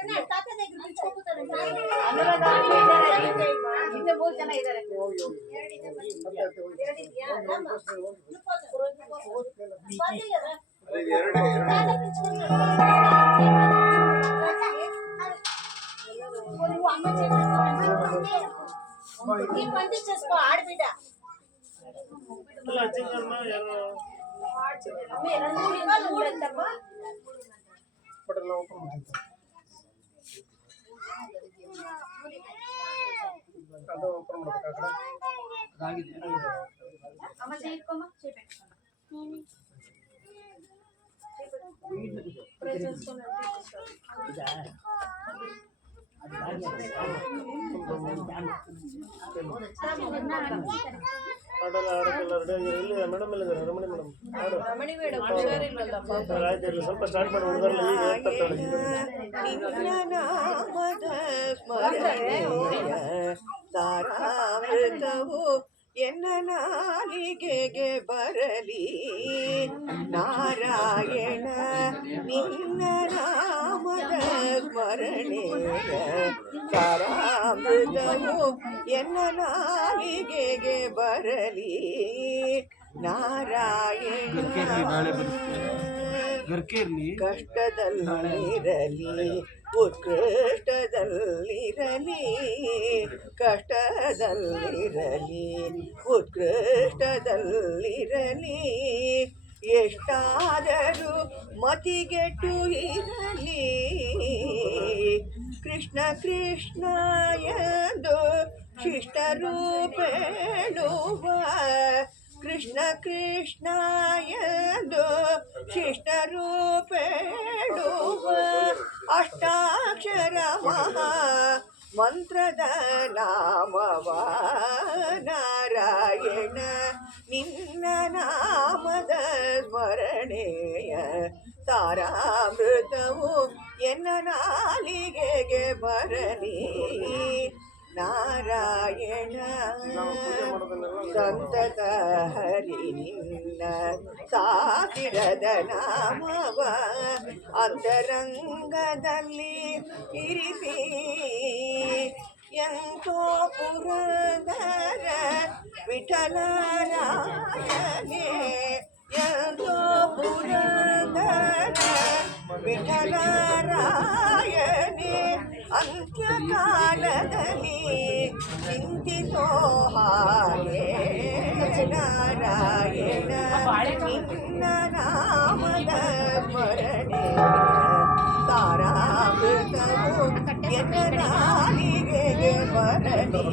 ಅದೇ ಇದು ಎರಡೇ ఆడబిడ్డ ಪಟೇಲ್ ನಾವು ಓಪನ್ ಮಾಡ್ತೀವಿ. ಅದು ಓಪನ್ ಮಾಡ್ಬೇಕಾ ಅಮ್ಮ ಸೇರ್ಕೊಮ್ಮ ಆಡಲ್ಲ ಆಡಕ್ಕೆಲ್ಲ ರೆಡಿ ಆಗಿರೋ ಇಲ್ಲಿ ಮೇಡಮ್ ಇಲ್ಲಿದ್ದಾರೆ ರಮಣಿ ಮೇಡಮ್ ಆಡು ಆಯ್ತು ಇರಲಿ ಸ್ವಲ್ಪ ಸ್ಟಾರ್ಟ್ ಮಾಡಿ ಹುಡುಗರಲ್ಲ ಈಗ ಹೇಳ್ತಾರೆ ತಾರಾಮೃತವು ಎನ್ನ ನಾಲಿಗೆಗೆ ಬರಲಿ ನಾರಾಯಣ ನಿನ್ನ ನಾಮದ ಸ್ಮರಣೆಯ ತಾರಾಮೃತವು ಎನ್ನ ನಾಲಿಗೆಗೆ ಬರಲಿ ನಾರಾಯಣ ಕಷ್ಟದಲ್ಲಿರಲಿ ಉತ್ಕೃಷ್ಟದಲ್ಲಿರಲಿ ಕಷ್ಟದಲ್ಲಿರಲಿ ಉತ್ಕೃಷ್ಟದಲ್ಲಿರಲಿ ಎಷ್ಟಾದರೂ ಮತಿಗೆಟ್ಟು ಇರಲಿ ಕೃಷ್ಣ ಕೃಷ್ಣ ಎಂದು ಶಿಷ್ಟರೂಪೇಳುವ ಕೃಷ್ಣ ಕೃಷ್ಣ ಎಂದು ಶಿಷ್ಟರೂಪೇಳುವ ಅಷ್ಟಾಕ್ಷರ ಮಹಾ ಮಂತ್ರದ ನಾಮವ ನಾರಾಯಣ ನಿನ್ನ ನಾಮದ ಸ್ಮರಣೆಯ ತಾರಾಮೃತವು ಎನ್ನ ನಾಲಿಗೆಗೆ ಬರಲಿ ನಾರಾಯಣ ಸಂತತ ಹರಿ ನಿನ್ನ ಸಾವಿರದ ನಾಮವ ಅಂತರಂಗದಲ್ಲಿ ಇರಿಸಿ ಎಂತೋ ಪುರಂದರ ವಿಠಲರಾಯನೇ ಎಂತೋ ಪುರಂದರ ವಿಠಲರಾಯನೇ ಅಂತ್ಯಕಾಲದಲ್ಲಿ ಚಿಂತಿಸೋ ಹಾಗೆ ನಾರಾಯಣ ನಿನ್ನ ನಾಮದ ಸ್ಮರಣೆ ತಾರಾಮೃತವು ಎನ್ನ ನಾಲಿಗೆಗೆ ಬರಲಿ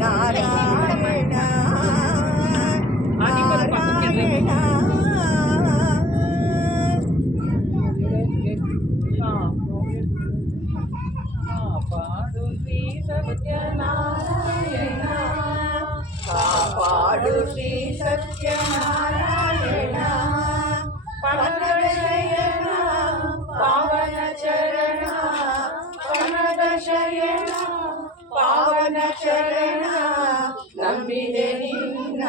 ನಾರಾಯಣ ನಾರಾಯಣ ನಾರಾಯಣ ಕಾಪಾಡು ಶ್ರೀ ಸತ್ಯನಾರಾಯಣ ಪನದ ಶಯನ ಪಾವನ ಚರಣ ಪನದ ಶಯನ ಪಾವನ ಚರಣ ನಂಬಿದೆ ನಿನ್ನ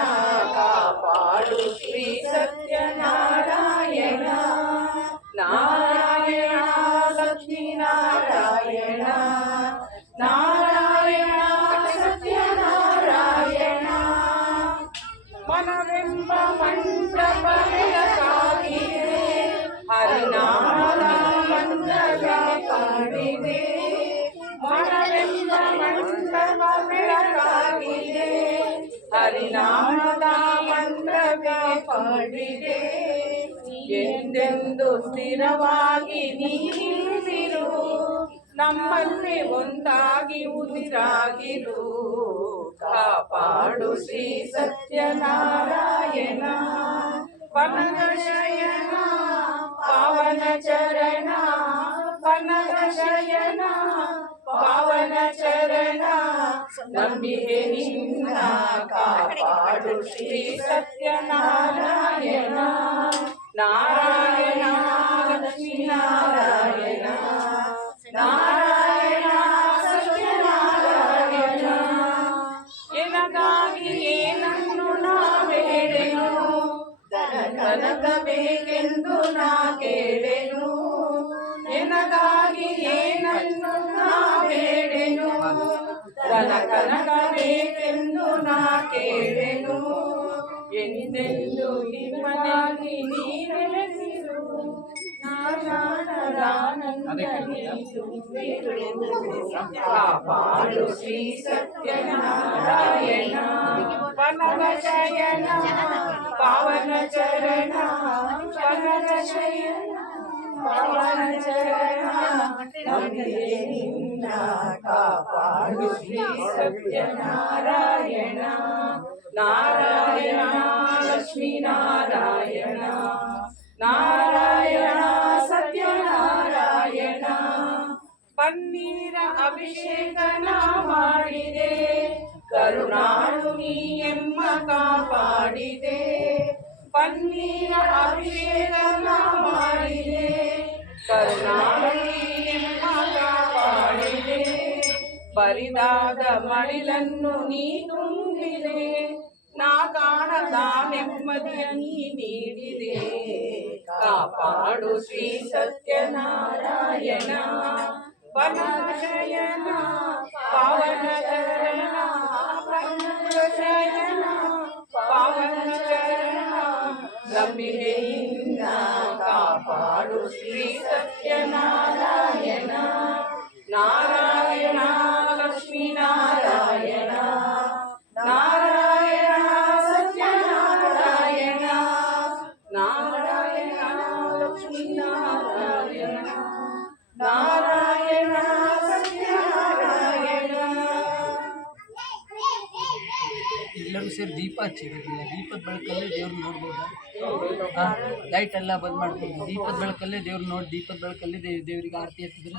ಕಾಪಾಡು ಶ್ರೀ ಸತ್ಯನಾರಾಯಣ ನಾರಾಯಣ ಲಕ್ಷ್ಮೀನಾರಾಯಣ ನಾರಾಯಣ ಸತ್ಯನಾರಾಯಣ ಮನವೆಂಬ ಮಂಟಪ ಬೆಳಕಾಗಿದೆ ಹರಿನಾಮದ ಮಂತ್ರ ಕಾಡಿದೆ ಮನವೆಂಬ ಮಂಟಪ ಬೆಳಕಾಗಿದೆ ಹರಿನಾಮದ ಮಂತ್ರವೇ ಪಾಡಿದೆ ಎಂದೆಂದು ಸ್ಥಿರವಾಗಿ ನೀರಿರು ನಮ್ಮಲ್ಲಿ ಒಂದಾಗಿ ಉಸಿರಾಗಿರು ಕಾಪಾಡು ಶ್ರೀ ಸತ್ಯನಾರಾಯಣ ಪನದ ಶಯನ ಪಾವನ ಚರಣ ಪನದ ಶಯನ ಪಾವನ ಚರಣ ನಂಬಿದೆ ನಿನ್ನ ಕಾಪಾಡು ಶ್ರೀ ಸತ್ಯನಾರಾಯಣ ನಾರಾಯಣ ಲಕ್ಷ್ಮೀನಾರಾಯಣ ನಾರಾಯಣ ಸತ್ಯನಾರಾಯಣ ಧನ ಕನಕ ಬೇಕೆಂದು ನಾ ಕೇಳೆನು ಎಂದೆಂದು ನಿಮ್ಮನಾಗಿ ನೀ ನೆಲೆಸಿರು ಕಾಪಾಡು ಶ್ರೀ ಸತ್ಯನಾರಾಯಣ ಪನಗ ಶಯನ ಪಾವನ ಚರಣ ಪನಗ ಶಯನ ಪಾವನ ಚರಣ ನಂಬಿದೆ ನಿನ್ನ ಕಾಪಾಡು ಶ್ರೀ ಸತ್ಯನಾರಾಯಣ ನಾರಾಯಣ ಲಕ್ಷ್ಮೀ ನಾರಾಯಣ ನಾರಾಯಣ ಸತ್ಯನಾರಾಯಣ ಪನ್ನೀರ ಅಭಿಷೇಕನ ಮಾಡಿದೆ ಕರುಣಾಳು ನೀ ಎಮ್ಮ ಕಾಪಾಡಿದೆ ಪನ್ನೀರ ಅಭಿಷೇಕನ ಮಾಡಿದೆ ಕರುಣಾಳು ನೀ ಎಮ್ಮ ಕಾಪಾಡಿದೆ ಬರಿದಾದ ಮಡಿಲನ್ನು ನೀ ತುಂಬಿದೆ ನಾ ಕಾಣದ ನೆಮ್ಮದಿಯ ನೀ ನೀಡಿದೆ ಕಾಪಾಡು ಶ್ರೀ ಸತ್ಯನಾರಾಯಣ ಪನಗಶಯನ ಪಾವನ ಚರಣ ಪನಗಶಯನ ಪಾವನ ಚರಣ ನಂಬಿಕೆಯಿಂದ ಕಾಪಾಡು ಶ್ರೀ ಸತ್ಯನಾರಾಯಣ ನಾರಾಯಣ ಲಕ್ಷ್ಮೀ ನಾರಾಯಣ ನಾರಾಯಣ ಸತ್ಯನಾರಾಯಣ ನಾರಾಯಣ ಲಕ್ಷ್ಮೀ ನಾರಾಯಣ ನಾರಾಯಣ ಸತ್ಯನಾರಾಯಣ. ಎಲ್ಲರೂ ಸೇರಿ ದೀಪ ಹಚ್ಚಿರೋದಿಲ್ಲ. ದೀಪದ ಬೆಳಕಲ್ಲೇ ದೇವ್ರನ್ನ ನೋಡ್ಬೋದಾ? ಲೈಟ್ ಎಲ್ಲ ಬಂದ್ ಮಾಡ್ಬೋದು. ದೀಪದ ಬೆಳಕಲ್ಲೇ ದೇವ್ರನ್ನ ನೋಡಿ, ದೀಪದ ಬೆಳಕಲ್ಲೇ ದೇವರಿಗೆ ಆರತಿ ಎತ್ತಿದ್ರೆ